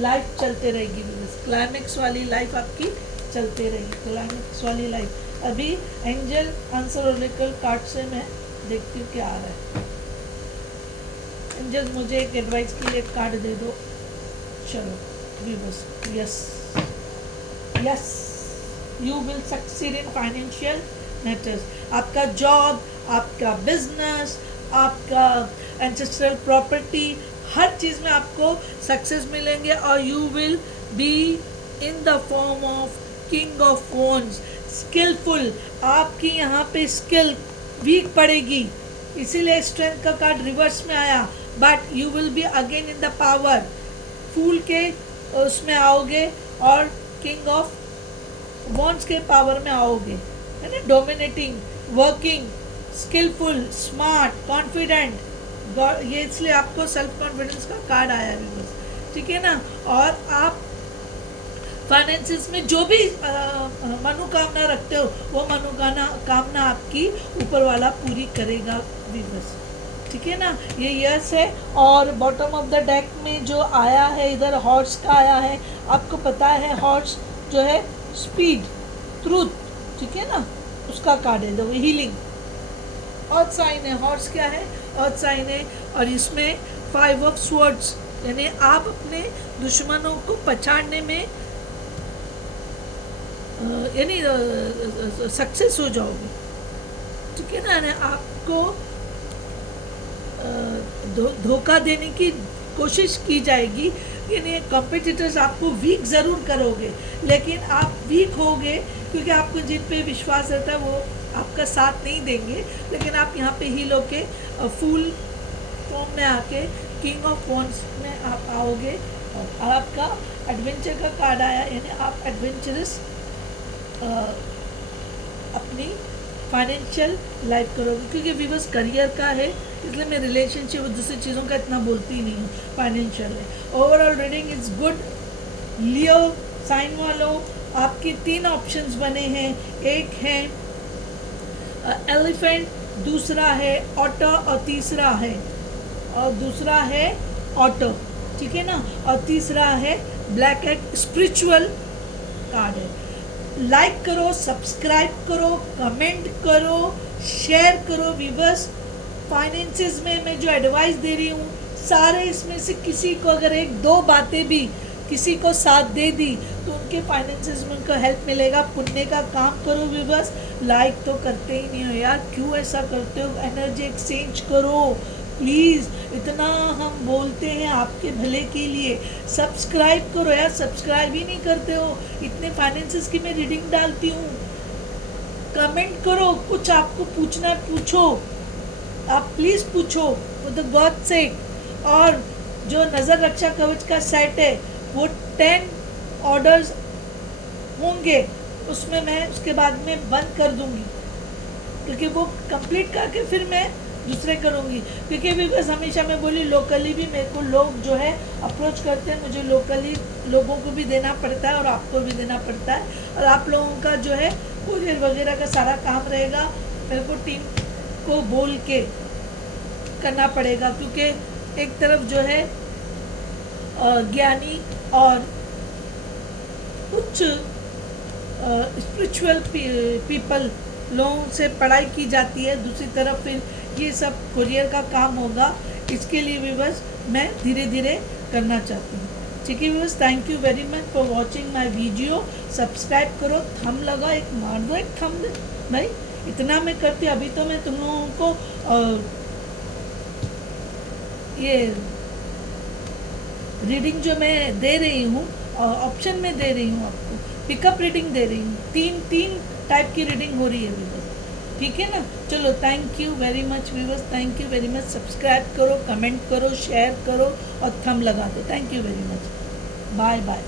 लाइफ चलते रहेगी, क्लाइमेक्स वाली लाइफ आपकी चलते रहेगी, क्लाइमेक्स वाली लाइफ। अभी एंजल आंसर ओरेकल कार्ड से मैं देखती हूँ क्या आ रहा है। एंजल मुझे एक एडवाइस के लिए कार्ड दे दो, चलो yes yes, you will succeed in financial matters. आपका जॉब, आपका बिजनेस, आपका एंसेस्ट्रल प्रॉपर्टी, हर चीज़ में आपको सक्सेस मिलेंगे और you will be in the form of king of wands, skillful. आपकी यहाँ पे स्किल वीक पड़ेगी, इसीलिए स्ट्रेंथ का कार्ड रिवर्स में आया, but you will be again in the power. Fool के उसमें आओगे और किंग ऑफ वॉन्ड्स के पावर में आओगे, है ना। Dominating, working, skillful, smart, confident, ये इसलिए आपको सेल्फ कॉन्फिडेंस का कार्ड आया है बस, ठीक है ना। और आप फाइनेंसिस में जो भी मनोकामना रखते हो वो मनोकामना आपकी ऊपर वाला पूरी करेगा बस, ठीक है ना। ये यस है। और बॉटम ऑफ द डेक में जो आया है इधर हॉर्स का आया है, आपको पता है हॉर्स जो है स्पीड, ट्रूथ, ठीक है ना, उसका कार्ड है, जो हीलिंग। अर्थ साइन है, हॉर्स क्या है, अर्थ साइन है। और इसमें 5 ऑफ स्वर्ड्स, यानी आप अपने दुश्मनों को पछाड़ने में यानी सक्सेस हो जाओगे, ठीक है ना। यानी आपको धोखा देने की कोशिश की जाएगी, यानी कॉम्पिटिटर्स आपको वीक ज़रूर करोगे, लेकिन आप वीक होगे क्योंकि आपको जिन पे विश्वास रहता है वो आपका साथ नहीं देंगे, लेकिन आप यहाँ पे हील होके फुल फॉर्म में आके किंग ऑफ वॉन्ड्स में आप आओगे। और आपका एडवेंचर का कार्ड आया, यानी आप एडवेंचरस अपनी फाइनेंशियल लाइफ करोगे, क्योंकि व्यूअर्स करियर का है, इसलिए मैं रिलेशनशिप और दूसरी चीज़ों का इतना बोलती नहीं हूँ, फाइनेंशियल है। Overall reading is good. Leo sign वालों, आपके 3 ऑप्शंस बने हैं, एक है एलिफेंट, दूसरा है ऑटो और तीसरा है ऑटो, ठीक है ना। और तीसरा है ब्लैक एग, स्पिरिचुअल कार्ड है। लाइक करो, सब्सक्राइब करो, कमेंट करो, शेयर करो व्यूअर्स। फाइनेंसेस में मैं जो एडवाइस दे रही हूँ सारे इसमें से किसी को अगर 1-2 बातें भी किसी को साथ दे दी तो उनके फाइनेंसेस में उनको हेल्प मिलेगा। पुण्य का काम करो व्यूअर्स। लाइक तो करते ही नहीं हो यार, क्यों ऐसा करते हो। एनर्जी एक्सचेंज करो, प्लीज़, इतना हम बोलते हैं आपके भले के लिए, सब्सक्राइब करो यार, सब्सक्राइब ही नहीं करते हो। इतने फाइनेंसेस की मैं रीडिंग डालती हूँ, कमेंट करो, कुछ आपको पूछना है पूछो, आप प्लीज़ पूछो फॉर द गॉड सेक। और जो नज़र रक्षा कवच का सेट है वो 10 ऑर्डर्स होंगे, उसमें मैं उसके बाद में बंद कर दूंगी, क्योंकि वो कंप्लीट करके फिर मैं दूसरे करूँगी। क्योंकि बिकॉज हमेशा मैं बोली लोकली भी मेरे को लोग जो है अप्रोच करते हैं, मुझे लोकली लोगों को भी देना पड़ता है और आपको भी देना पड़ता है, और आप लोगों का जो है कुरियर वगैरह का सारा काम रहेगा, मेरे को टीम को बोल के करना पड़ेगा। क्योंकि एक तरफ जो है ज्ञानी और कुछ स्पिरिचुअल पीपल लोगों से पढ़ाई की जाती है, दूसरी तरफ फिर ये सब कुरियर का काम होगा। इसके लिए भी बस मैं धीरे धीरे करना चाहती हूँ। ठीक है viewers, thank you very much for watching my video. Subscribe करो, थंब लगा, एक मार दो, एक थंब भाई, इतना मैं करती। अभी तो मैं तुम लोगों को ये रीडिंग जो मैं दे रही हूँ, ऑप्शन में दे रही हूँ आपको, पिकअप रीडिंग दे रही हूँ, तीन टाइप की रीडिंग हो रही है व्यूअर्स। ठीक है ना, चलो thank you very much viewers, thank you very much. Subscribe करो, कमेंट करो, शेयर करो और थंब लगा दो। Thank you very much, bye bye.